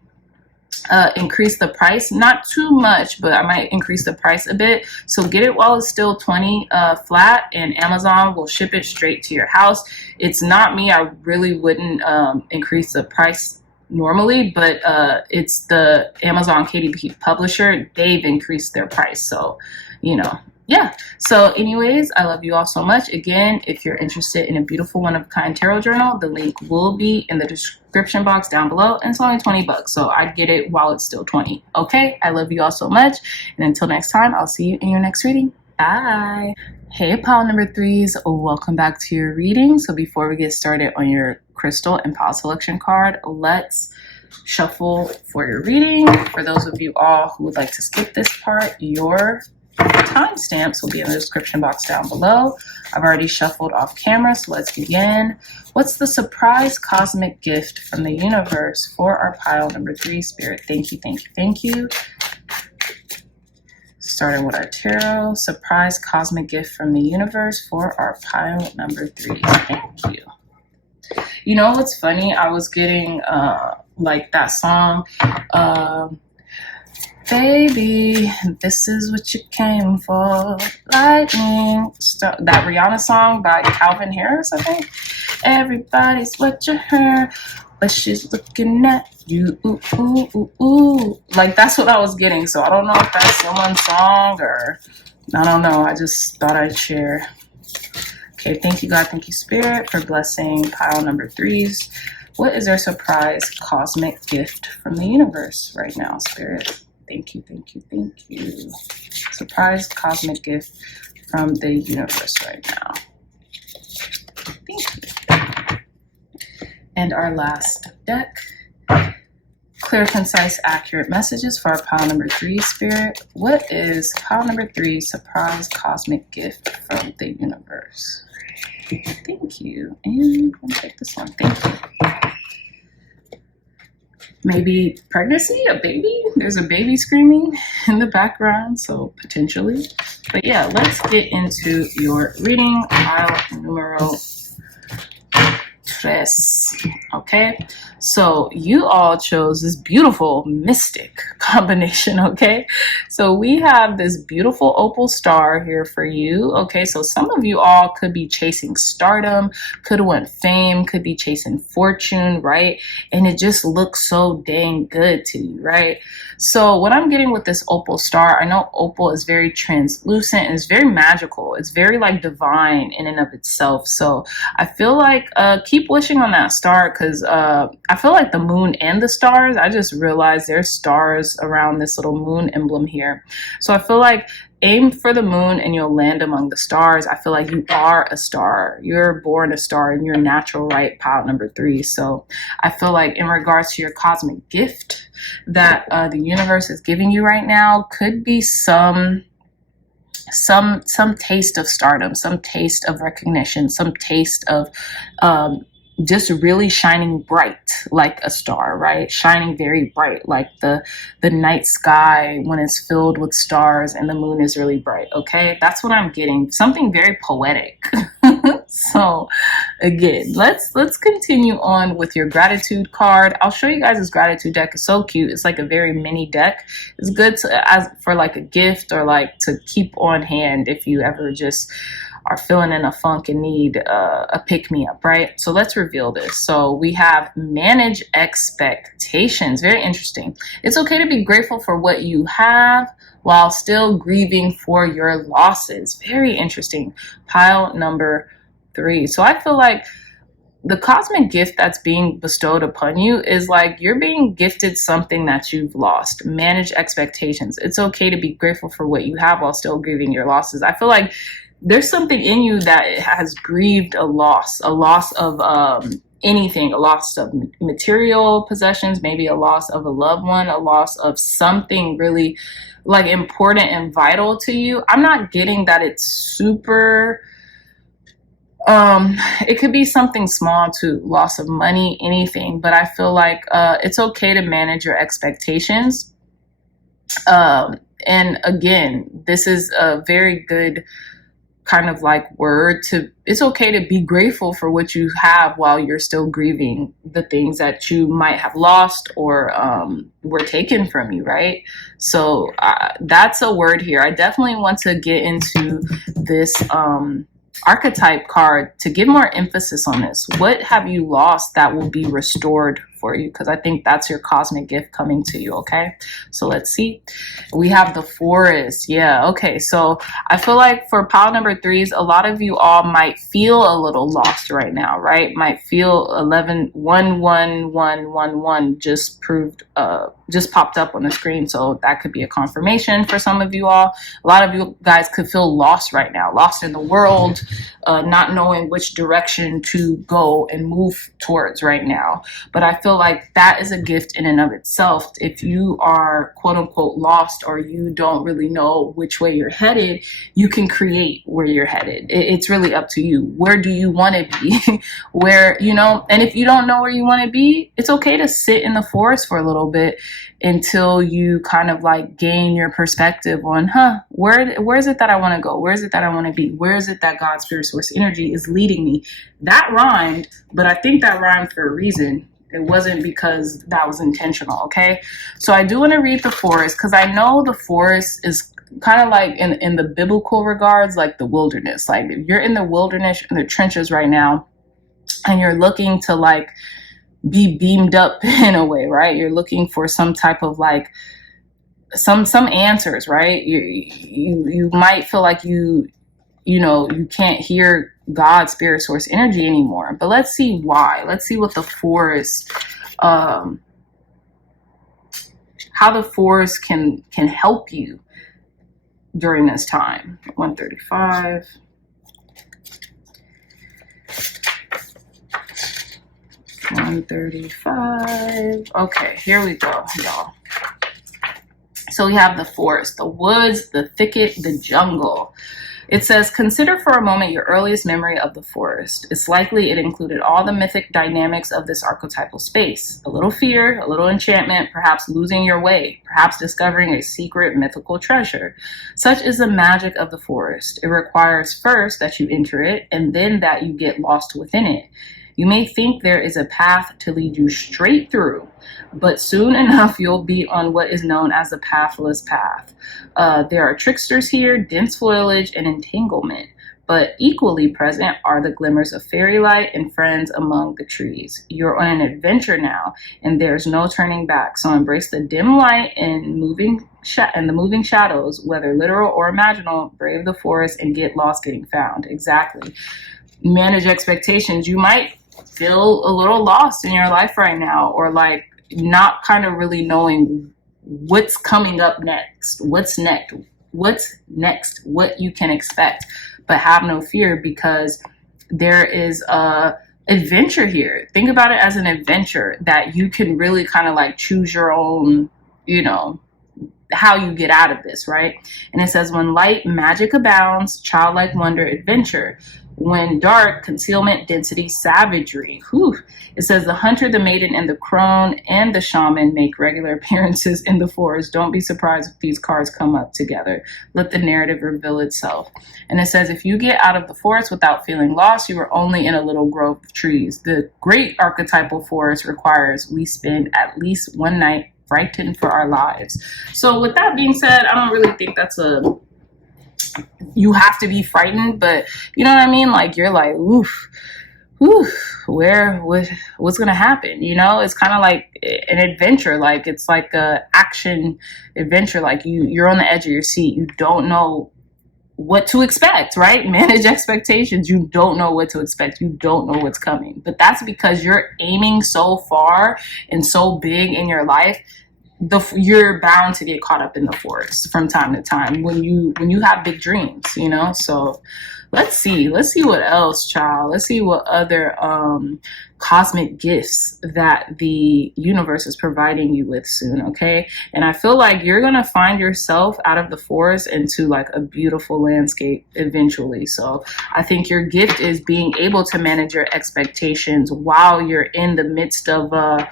increase the price, not too much, but I might increase the price a bit. So get it while it's still 20 flat, and Amazon will ship it straight to your house. It's not me. I really wouldn't increase the price normally, but it's the Amazon KDP publisher. They've increased their price. So, you know, yeah. So anyways, I love you all so much. Again, if you're interested in a beautiful one-of-a-kind tarot journal, the link will be in the description box down below, and it's only $20. So I'd get it while it's still 20. Okay, I love you all so much, and until next time, I'll see you in your next reading. Bye. Hey, pile number threes, welcome back to your reading. So before we get started on your crystal and pile selection card, let's shuffle for your reading. For those of you all who would like to skip this part, your timestamps will be in the description box down below. I've already shuffled off camera, so let's begin. What's the surprise cosmic gift from the universe for our pile number 3, Spirit? Thank you, thank you, thank you. Starting with our tarot, surprise cosmic gift from the universe for our pile number 3. Thank you. You know what's funny? I was getting like that song, baby, this is what you came for, lightning, that Rihanna song by Calvin Harris, I think. Everybody's what you heard, but she's looking at you. Ooh, ooh, ooh, ooh. Like, that's what I was getting. So I don't know if that's someone's song or I don't know. I just thought I'd share. Okay, thank you, God. Thank you, Spirit, for blessing pile number 3s. What is their surprise cosmic gift from the universe right now, Spirit? Thank you, thank you, thank you. Surprise cosmic gift from the universe right now. Thank you. And our last deck. Clear, concise, accurate messages for our pile number 3, Spirit. What is pile number 3 surprise cosmic gift from the universe? Thank you. And I'll take this one. Thank you. Maybe pregnancy, a baby. There's a baby screaming in the background, so potentially. But yeah, let's get into your reading. Pile numero 3. Okay, so you all chose this beautiful mystic combination. Okay, so we have this beautiful opal star here for you. Okay, so some of you all could be chasing stardom, could want fame, could be chasing fortune, right? And it just looks so dang good to you, right? So what I'm getting with this opal star, I know opal is very translucent and it's very magical. It's very like divine in and of itself. So I feel like keep wishing on that star, because I feel like the moon and the stars, I just realized there's stars around this little moon emblem here. So I feel like aim for the moon and you'll land among the stars. I feel like you are a star. You're born a star in your natural right, pile number 3. So I feel like in regards to your cosmic gift that the universe is giving you right now could be some taste of stardom, some taste of recognition, some taste of just really shining bright like a star, right? Shining very bright like the night sky when it's filled with stars and the moon is really bright. Okay, that's what I'm getting. Something very poetic. So again, let's continue on with your gratitude card. I'll show you guys this gratitude deck. It's so cute. It's like a very mini deck. It's good to as for like a gift or like to keep on hand if you ever just are feeling in a funk and need a pick-me-up, right? So let's reveal this. So we have manage expectations. Very interesting. It's okay to be grateful for what you have while still grieving for your losses. Very interesting. Pile number 3. So I feel like the cosmic gift that's being bestowed upon you is like you're being gifted something that you've lost. Manage expectations. It's okay to be grateful for what you have while still grieving your losses. I feel like there's something in you that has grieved a loss of anything, a loss of material possessions, maybe a loss of a loved one, a loss of something really like important and vital to you. I'm not getting that it's super, it could be something small to loss of money, anything, but I feel like it's okay to manage your expectations. And again, this is a very good kind of like word to, it's okay to be grateful for what you have while you're still grieving the things that you might have lost or were taken from you, right? So that's a word here. I definitely want to get into this archetype card to give more emphasis on this. What have you lost that will be restored for you? Because I think that's your cosmic gift coming to you. Okay, so let's see. We have the Forest. Yeah, okay, so I feel like for pile number 3s, a lot of you all might feel a little lost right now, right? Might feel 11 just popped up on the screen, so that could be a confirmation for some of you all. A lot of you guys could feel lost right now, lost in the world, not knowing which direction to go and move towards right now. But I feel like that is a gift in and of itself. If you are quote unquote lost or you don't really know which way you're headed, you can create where you're headed. It's really up to you. Where do you want to be? Where, you know, and if you don't know where you want to be, it's okay to sit in the forest for a little bit until you kind of like gain your perspective on, where is it that I want to go? Where is it that I want to be? Where is it that God's spirit source energy is leading me? That rhymed, but I think that rhymed for a reason. It wasn't because that was intentional, okay? So I do want to read the Forest because I know the forest is kind of like in the biblical regards, like the wilderness. Like if you're in the wilderness, in the trenches right now, and you're looking to like be beamed up in a way, right? You're looking for some type of like some answers, right? You might feel like you can't hear God, spirit, source, energy anymore. But let's see why. Let's see what the forest, how the forest can help you during this time. 135. Okay, here we go, y'all. So we have the forest, the woods, the thicket, the jungle. It says, consider for a moment your earliest memory of the forest. It's likely it included all the mythic dynamics of this archetypal space. A little fear, a little enchantment, perhaps losing your way, perhaps discovering a secret mythical treasure. Such is the magic of the forest. It requires first that you enter it, and then that you get lost within it. You may think there is a path to lead you straight through, but soon enough you'll be on what is known as the pathless path. There are tricksters here, dense foliage, and entanglement, but equally present are the glimmers of fairy light and friends among the trees. You're on an adventure now, and there's no turning back, so embrace the dim light and the moving shadows, whether literal or imaginal. Brave the forest and get lost getting found. Exactly. Manage expectations. You might feel a little lost in your life right now, or like not kind of really knowing what's coming up next, what's next, what you can expect. But have no fear, because there is a adventure here. Think about it as an adventure that you can really kind of like choose your own, how you get out of this, right? And it says, when light, magic abounds, childlike wonder, adventure. When dark, concealment, density, savagery. Whew. It says, the hunter, the maiden, and the crone and the shaman make regular appearances in the forest. Don't be surprised if these cards come up together. Let the narrative reveal itself. And it says, if you get out of the forest without feeling lost, you are only in a little grove of trees. The great archetypal forest requires we spend at least one night frightened for our lives. So with that being said, I don't really think that's you have to be frightened, but you know what I mean? Like, you're like, oof, what's going to happen? It's kind of like an adventure. Like, it's like a action adventure. Like you're on the edge of your seat. You don't know what to expect, right? Manage expectations. You don't know what to expect. You don't know what's coming, but that's because you're aiming so far and so big in your life. You're bound to get caught up in the forest from time to time when you have big dreams, so let's see what else, child. Let's see what other cosmic gifts that the universe is providing you with soon. Okay. And I feel like you're gonna find yourself out of the forest into like a beautiful landscape eventually. So I think your gift is being able to manage your expectations while you're in the midst of a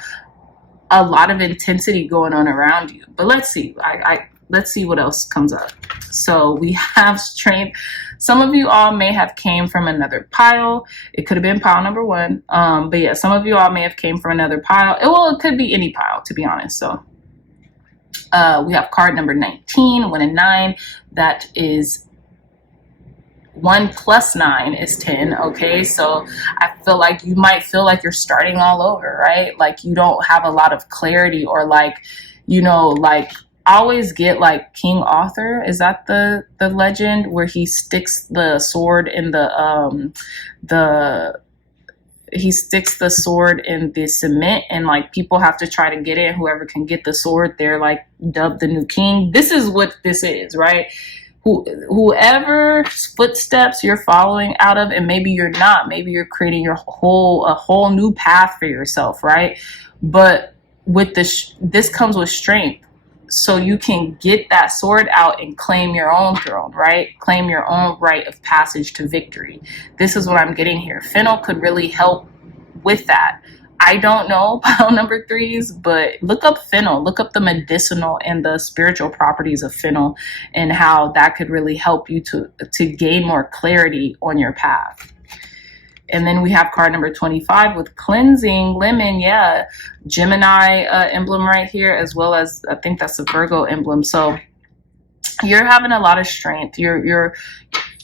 lot of intensity going on around you. But let's see. Let's see what else comes up. So we have strength. Some of you all may have came from another pile. It could have been pile number 1. But yeah, some of you all may have came from another pile. It could be any pile, to be honest. So we have card number 19, 1 and 9. That is 1 plus 9 is 10. Okay, so I feel like you might feel like you're starting all over, right? Like you don't have a lot of clarity, or like, like I always get like King Arthur. Is that the legend where he sticks the sword in he sticks the sword in the cement, and like people have to try to get it. Whoever can get the sword, they're like dubbed the new king. This is what this is, right? Whoever's footsteps you're following out of, and maybe you're not, maybe you're creating a whole new path for yourself, right? But with this comes with strength, so you can get that sword out and claim your own throne, right? Claim your own right of passage to victory. This is what I'm getting here. Fennel could really help with that. I don't know pile number 3s, but look up fennel. Look up the medicinal and the spiritual properties of fennel, and how that could really help you to gain more clarity on your path. And then we have card number 25 with cleansing, lemon. Yeah, Gemini emblem right here, as well as I think that's the Virgo emblem. So you're having a lot of strength. You're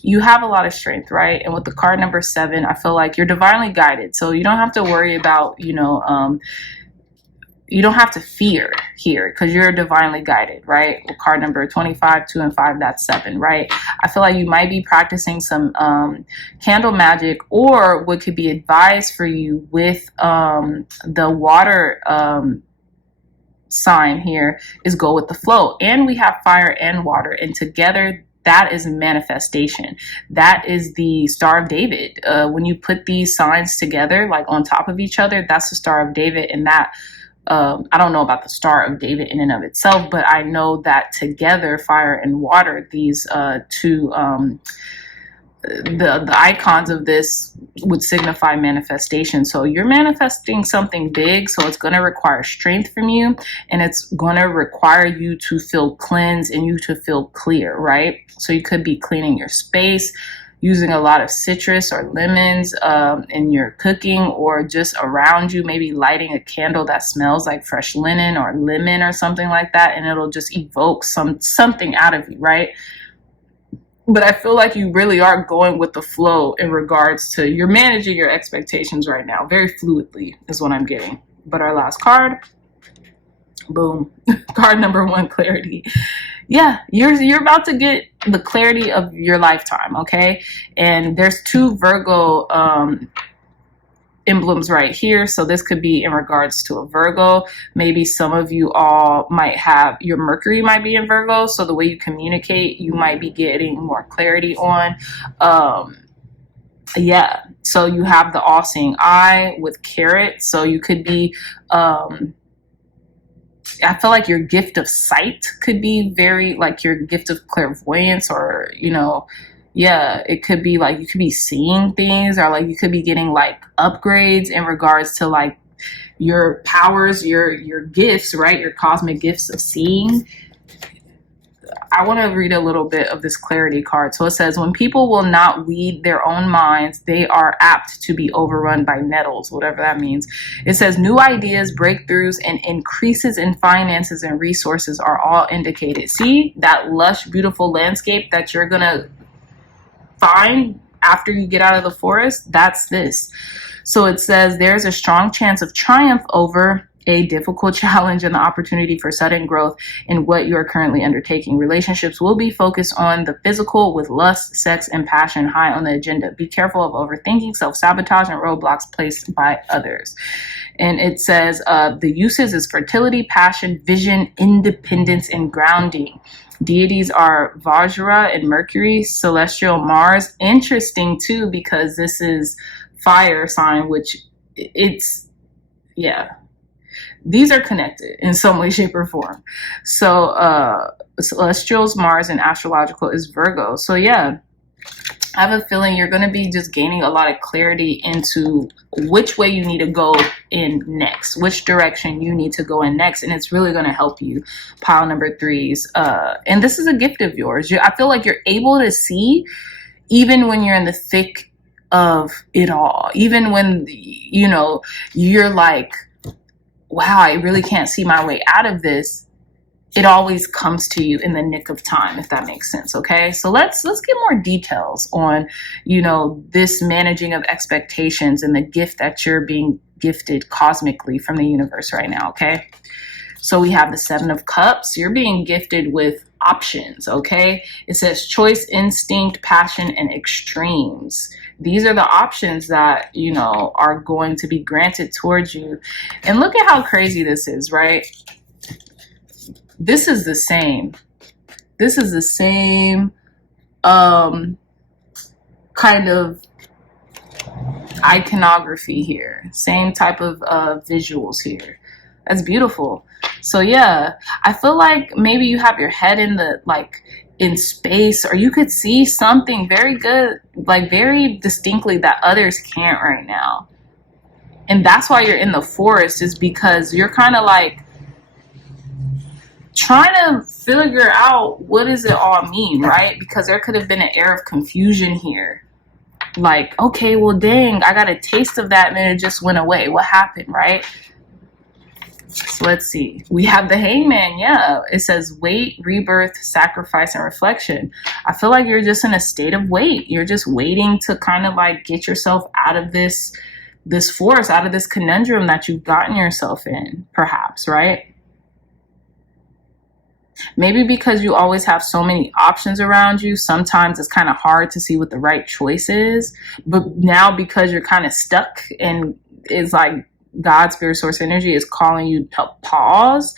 you have a lot of strength, right? And with the card number 7, I feel like you're divinely guided. So you don't have to worry about, you don't have to fear here because you're divinely guided, right? With card number 25, 2 and 5, that's 7, right? I feel like you might be practicing some candle magic, or what could be advised for you with the water sign here is go with the flow. And we have fire and water, and together that is manifestation. That is the Star of David. When you put these signs together, like on top of each other, that's the Star of David. And that I don't know about the Star of David in and of itself, but I know that together, fire and water, these two, the icons of this would signify manifestation. So you're manifesting something big, so it's going to require strength from you, and it's going to require you to feel cleansed and you to feel clear, right? So you could be cleaning your space, using a lot of citrus or lemons in your cooking, or just around you, maybe lighting a candle that smells like fresh linen or lemon or something like that, and it'll just evoke something out of you, right? But I feel like you really are going with the flow in regards to, you're managing your expectations right now very fluidly is what I'm getting. But our last card, boom, card number 1, clarity. Yeah, you're about to get the clarity of your lifetime, okay? And there's 2 Virgo emblems right here. So this could be in regards to a Virgo. Maybe some of you all might have, your Mercury might be in Virgo. So the way you communicate, you might be getting more clarity on. Yeah. So you have the all-seeing eye with carrot. So you could be, I feel like your gift of sight could be very, like your gift of clairvoyance, or, yeah, it could be like you could be seeing things, or like you could be getting like upgrades in regards to like your powers, your gifts, right? Your cosmic gifts of seeing. I want to read a little bit of this clarity card. So it says, when people will not weed their own minds, they are apt to be overrun by nettles, whatever that means. It says new ideas, breakthroughs, and increases in finances and resources are all indicated. See that lush, beautiful landscape that you're going to find after you get out of the forest? That's this. So it says there's a strong chance of triumph over a difficult challenge and the opportunity for sudden growth in what you are currently undertaking. Relationships will be focused on the physical, with lust, sex, and passion high on the agenda. Be careful of overthinking, self-sabotage, and roadblocks placed by others. And it says the uses is fertility, passion, vision, independence, and grounding. Deities are Vajra and Mercury, celestial Mars. Interesting too, because this is fire sign, which it's, yeah, these are connected in some way, shape, or form. So celestials, Mars, and astrological is Virgo. So yeah, I have a feeling you're going to be just gaining a lot of clarity into which way you need to go in next, which direction you need to go in next. And it's really going to help you, pile number 3s. And this is a gift of yours. I feel like you're able to see even when you're in the thick of it all, even when, you're like, wow, I really can't see my way out of this. It always comes to you in the nick of time, if that makes sense. Okay, so let's get more details on, this managing of expectations and the gift that you're being gifted cosmically from the universe right now. Okay, so we have the 7 of Cups. You're being gifted with options. Okay, it says choice, instinct, passion, and extremes. These are the options that, are going to be granted towards you. And look at how crazy this is, right? This is the same. This is the same kind of iconography here. Same type of visuals here. That's beautiful. So yeah, I feel like maybe you have your head in space, or you could see something very good, like very distinctly that others can't right now. And that's why you're in the forest, is because you're kind of like trying to figure out what does it all mean, right? Because there could have been an air of confusion here. Like, okay, well, dang, I got a taste of that and then it just went away. What happened, right? So let's see. We have the Hangman. Yeah, it says wait, rebirth, sacrifice, and reflection. I feel like you're just in a state of wait. You're just waiting to kind of like get yourself out of this force, out of this conundrum that you've gotten yourself in, perhaps, right? Maybe because you always have so many options around you, sometimes it's kind of hard to see what the right choice is. But now, because you're kind of stuck and it's like God, spirit, source, energy is calling you to pause,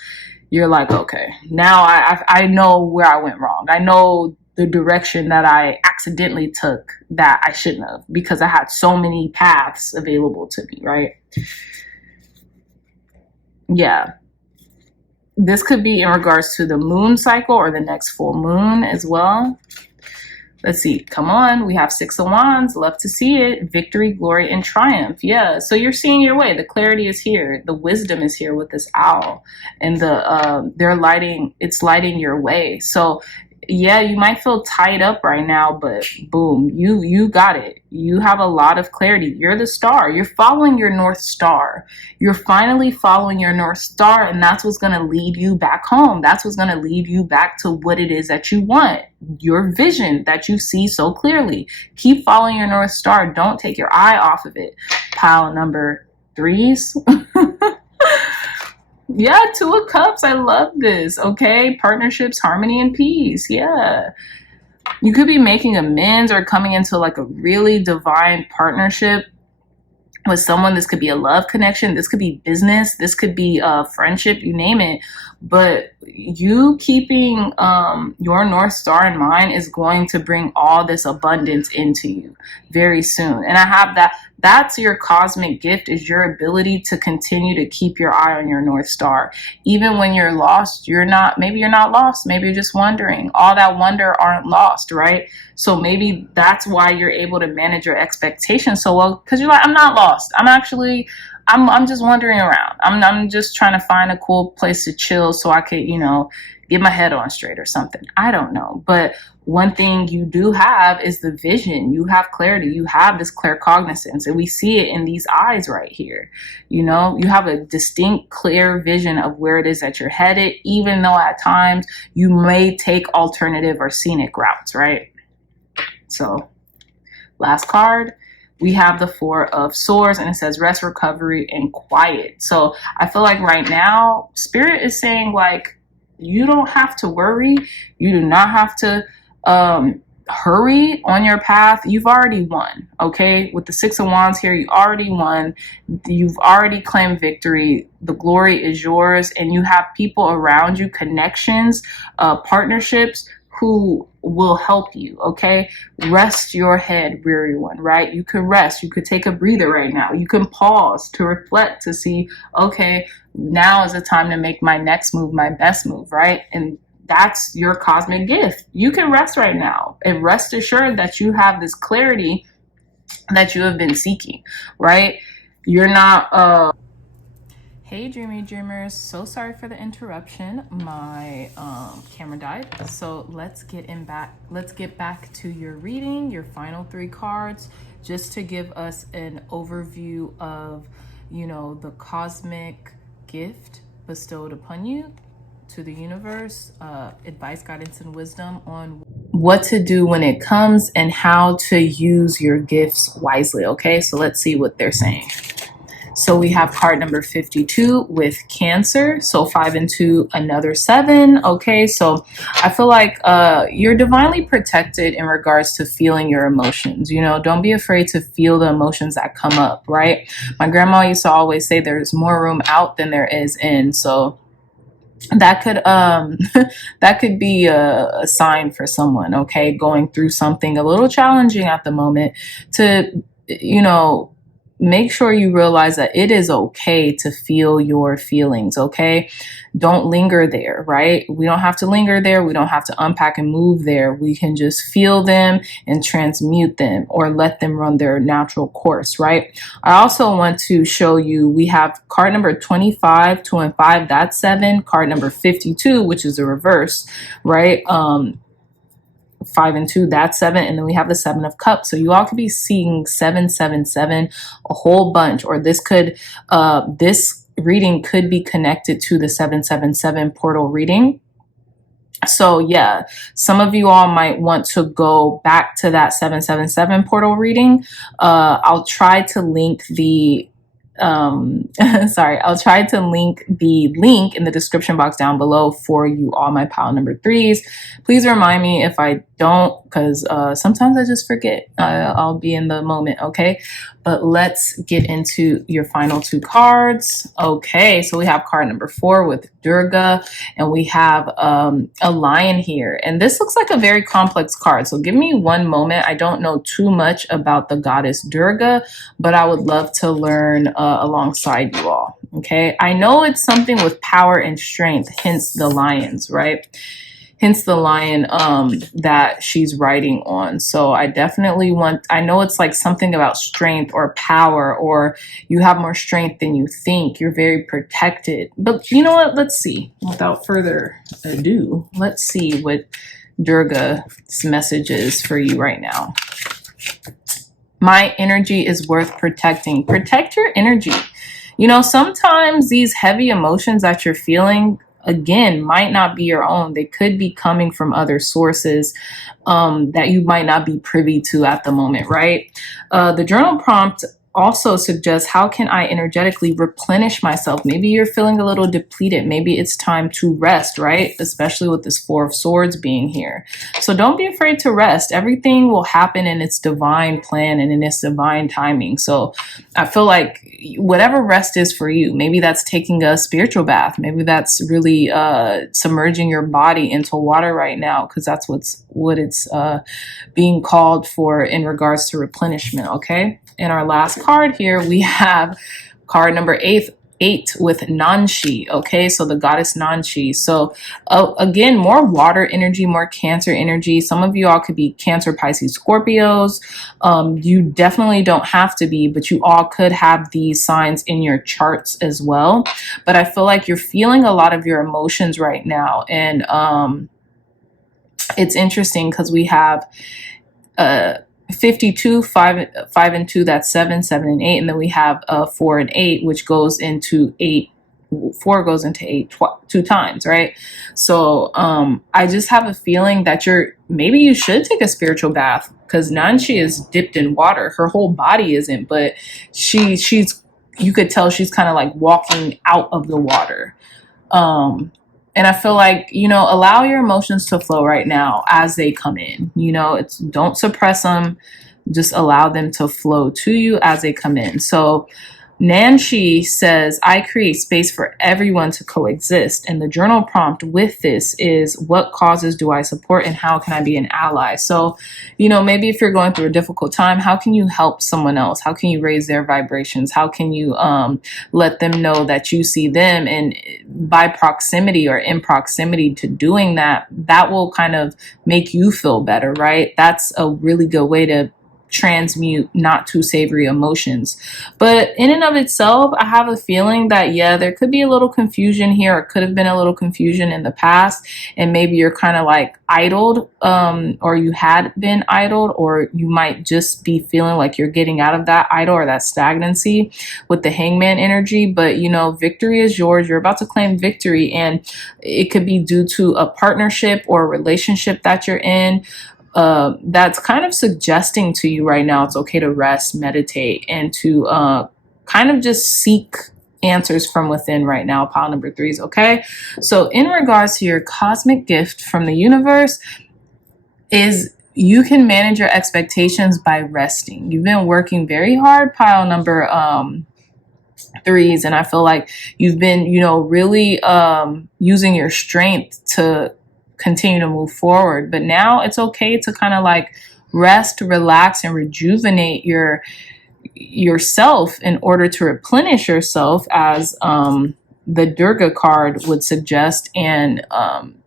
you're like, okay, now I know where I went wrong. I know the direction that I accidentally took that I shouldn't have, because I had so many paths available to me, right? Yeah. This could be in regards to the moon cycle or the next full moon as well. Let's see. Come on. We have Six of Wands. Love to see it. Victory, glory, and triumph. Yeah. So you're seeing your way. The clarity is here. The wisdom is here with this owl, and it's lighting your way. So yeah, you might feel tied up right now, but boom, you got it. You have a lot of clarity. You're the star. You're following your North Star. You're finally following your North Star, and that's what's going to lead you back home. That's what's going to lead you back to what it is that you want, your vision that you see so clearly. Keep following your North Star. Don't take your eye off of it. Pile number 3s. Yeah, Two of Cups. I love this. Okay, partnerships, harmony, and peace. Yeah. You could be making amends or coming into like a really divine partnership with someone. This could be a love connection. This could be business. This could be friendship, you name it. But you keeping your North Star in mind is going to bring all this abundance into you very soon. And I have that's your cosmic gift, is your ability to continue to keep your eye on your North Star. Even when you're lost, maybe you're not lost. Maybe you're just wondering. All that wonder aren't lost, right? So maybe that's why you're able to manage your expectations so well, because you're like, I'm not lost. I'm just wandering around. I'm just trying to find a cool place to chill so I could, get my head on straight or something. I don't know. But one thing you do have is the vision. You have clarity. You have this claircognizance, and we see it in these eyes right here. You have a distinct, clear vision of where it is that you're headed, even though at times you may take alternative or scenic routes, right? So last card, we have the Four of Swords, and it says rest, recovery, and quiet. So I feel like right now, Spirit is saying, like, you don't have to worry. You do not have to hurry on your path. You've already won, okay? With the Six of Wands here, you already won. You've already claimed victory. The glory is yours, and you have people around you, connections, partnerships, who will help you, okay? Rest your head, weary one, right? You could rest. You could take a breather right now. You can pause to reflect, to see, okay, now is the time to make my next move, my best move, right? And that's your cosmic gift. You can rest right now, and rest assured that you have this clarity that you have been seeking, right? You're not Hey dreamy dreamers, so sorry for the interruption. My camera died. So let's get back to your reading, your final 3 cards, just to give us an overview of, the cosmic gift bestowed upon you to the universe, advice, guidance, and wisdom on what to do when it comes and how to use your gifts wisely. Okay, so let's see what they're saying. So we have card number 52 with Cancer. So 5 and 2, another 7. Okay, so I feel like you're divinely protected in regards to feeling your emotions. Don't be afraid to feel the emotions that come up, right? My grandma used to always say there's more room out than there is in. So that could that could be a sign for someone, okay, going through something a little challenging at the moment, to make sure you realize that it is okay to feel your feelings, okay? Don't linger there, right? We don't have to linger there. We don't have to unpack and move there. We can just feel them and transmute them, or let them run their natural course, right? I also want to show you, we have card number 25, 2 and 5, that's 7. Card number 52, which is a reverse, right? 5 and 2, that's 7, and then we have the 7 of Cups. So you all could be seeing 7, 7, 7 a whole bunch, or this could this reading could be connected to the 777 portal reading. So yeah, some of you all might want to go back to that 777 portal reading. I'll try to link the I'll try to link the link in the description box down below for you all my pile number threes. Please remind me if I don't, because sometimes I just forget. I'll be in the moment, okay? But let's get into your final two cards. Okay, so we have card number 4 with Durga, and we have a lion here. And this looks like a very complex card. So give me one moment. I don't know too much about the goddess Durga, but I would love to learn alongside you all. Okay, I know it's something with power and strength, hence the lions, right? Hence the lion that she's riding on. So I definitely I know it's like something about strength or power, or you have more strength than you think. You're very protected. But you know what? Let's see. Without further ado, let's see what Durga's message is for you right now. My energy is worth protecting. Protect your energy. You know, sometimes these heavy emotions that you're feeling, again, might not be your own. They could be coming from other sources that you might not be privy to at the moment, right? The journal prompt also suggests, how can I energetically replenish myself? Maybe you're feeling a little depleted. Maybe it's time to rest, right? Especially with this 4 of Swords being here. So don't be afraid to rest. Everything will happen in its divine plan and in its divine timing. So I feel like whatever rest is for you, maybe that's taking a spiritual bath. Maybe that's really submerging your body into water right now, because that's what it's being called for in regards to replenishment, okay? In our last card here, we have card number 8 with Nanshi, okay? So the goddess Nanshi. So again, more water energy, more Cancer energy. Some of you all could be Cancer, Pisces, Scorpios. You definitely don't have to be, but you all could have these signs in your charts as well. But I feel like you're feeling a lot of your emotions right now. And it's interesting because we have 52, 5 and 2, that's 7, 7 and 8, and then we have 4 and 8, which goes into 8. 4 goes into 8 2 times, right? So I just have a feeling that maybe you should take a spiritual bath, because Nanshi is dipped in water. Her whole body isn't, but she's you could tell she's kind of like walking out of the water. And I feel like, you know, allow your emotions to flow right now as they come in. You know, don't suppress them. Just allow them to flow to you as they come in. So Nanshi says, I create space for everyone to coexist. And the journal prompt with this is, what causes do I support and how can I be an ally? So, you know, maybe if you're going through a difficult time, how can you help someone else? How can you raise their vibrations? How can you let them know that you see them? And by proximity or in proximity to doing that, that will kind of make you feel better, right? That's a really good way to transmute not too savory emotions. But in and of itself, I have a feeling that, yeah, there could be a little confusion here, or could have been a little confusion in the past, and maybe you're kind of like idled, or you had been idled, or you might just be feeling like you're getting out of that idle or that stagnancy with the Hangman energy. But you know, victory is yours. You're about to claim victory, and it could be due to a partnership or a relationship that you're in. That's kind of suggesting to you right now it's okay to rest, meditate, and to kind of just seek answers from within right now, pile number threes, okay? So in regards to your cosmic gift from the universe is, you can manage your expectations by resting. You've been working very hard, pile number threes, and I feel like you've been, you know, really using your strength to continue to move forward. But now it's okay to kind of like rest, relax, and rejuvenate yourself in order to replenish yourself, as the Durga card would suggest, and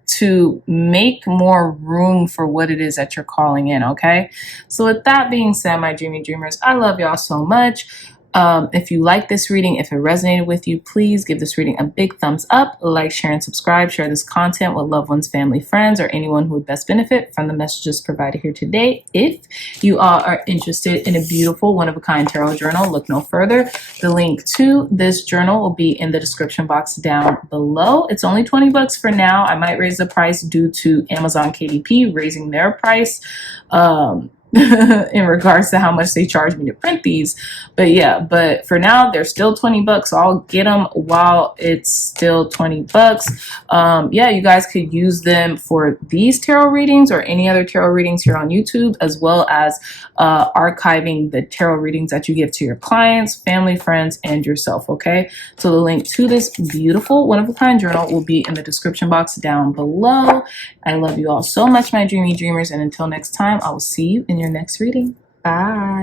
to make more room for what it is that you're calling in, okay? So with that being said, my dreamy dreamers, I love y'all so much. If you like this reading, if it resonated with you, please give this reading a big thumbs up, like, share, and subscribe. Share this content with loved ones, family, friends, or anyone who would best benefit from the messages provided here today. If you all are interested in a beautiful one-of-a-kind tarot journal, look no further. The link to this journal will be in the description box down below. It's only 20 bucks for now. I might raise the price due to Amazon KDP raising their price. In regards to how much they charge me to print these. But yeah, but for now they're still 20 bucks, so I'll get them while it's still 20 bucks. Yeah, you guys could use them for these tarot readings or any other tarot readings here on YouTube, as well as archiving the tarot readings that you give to your clients, family, friends, and yourself. Okay, so the link to this beautiful one-of-a-kind journal will be in the description box down below. I love you all so much, my dreamy dreamers, and until next time, I will see you in your next reading. Bye.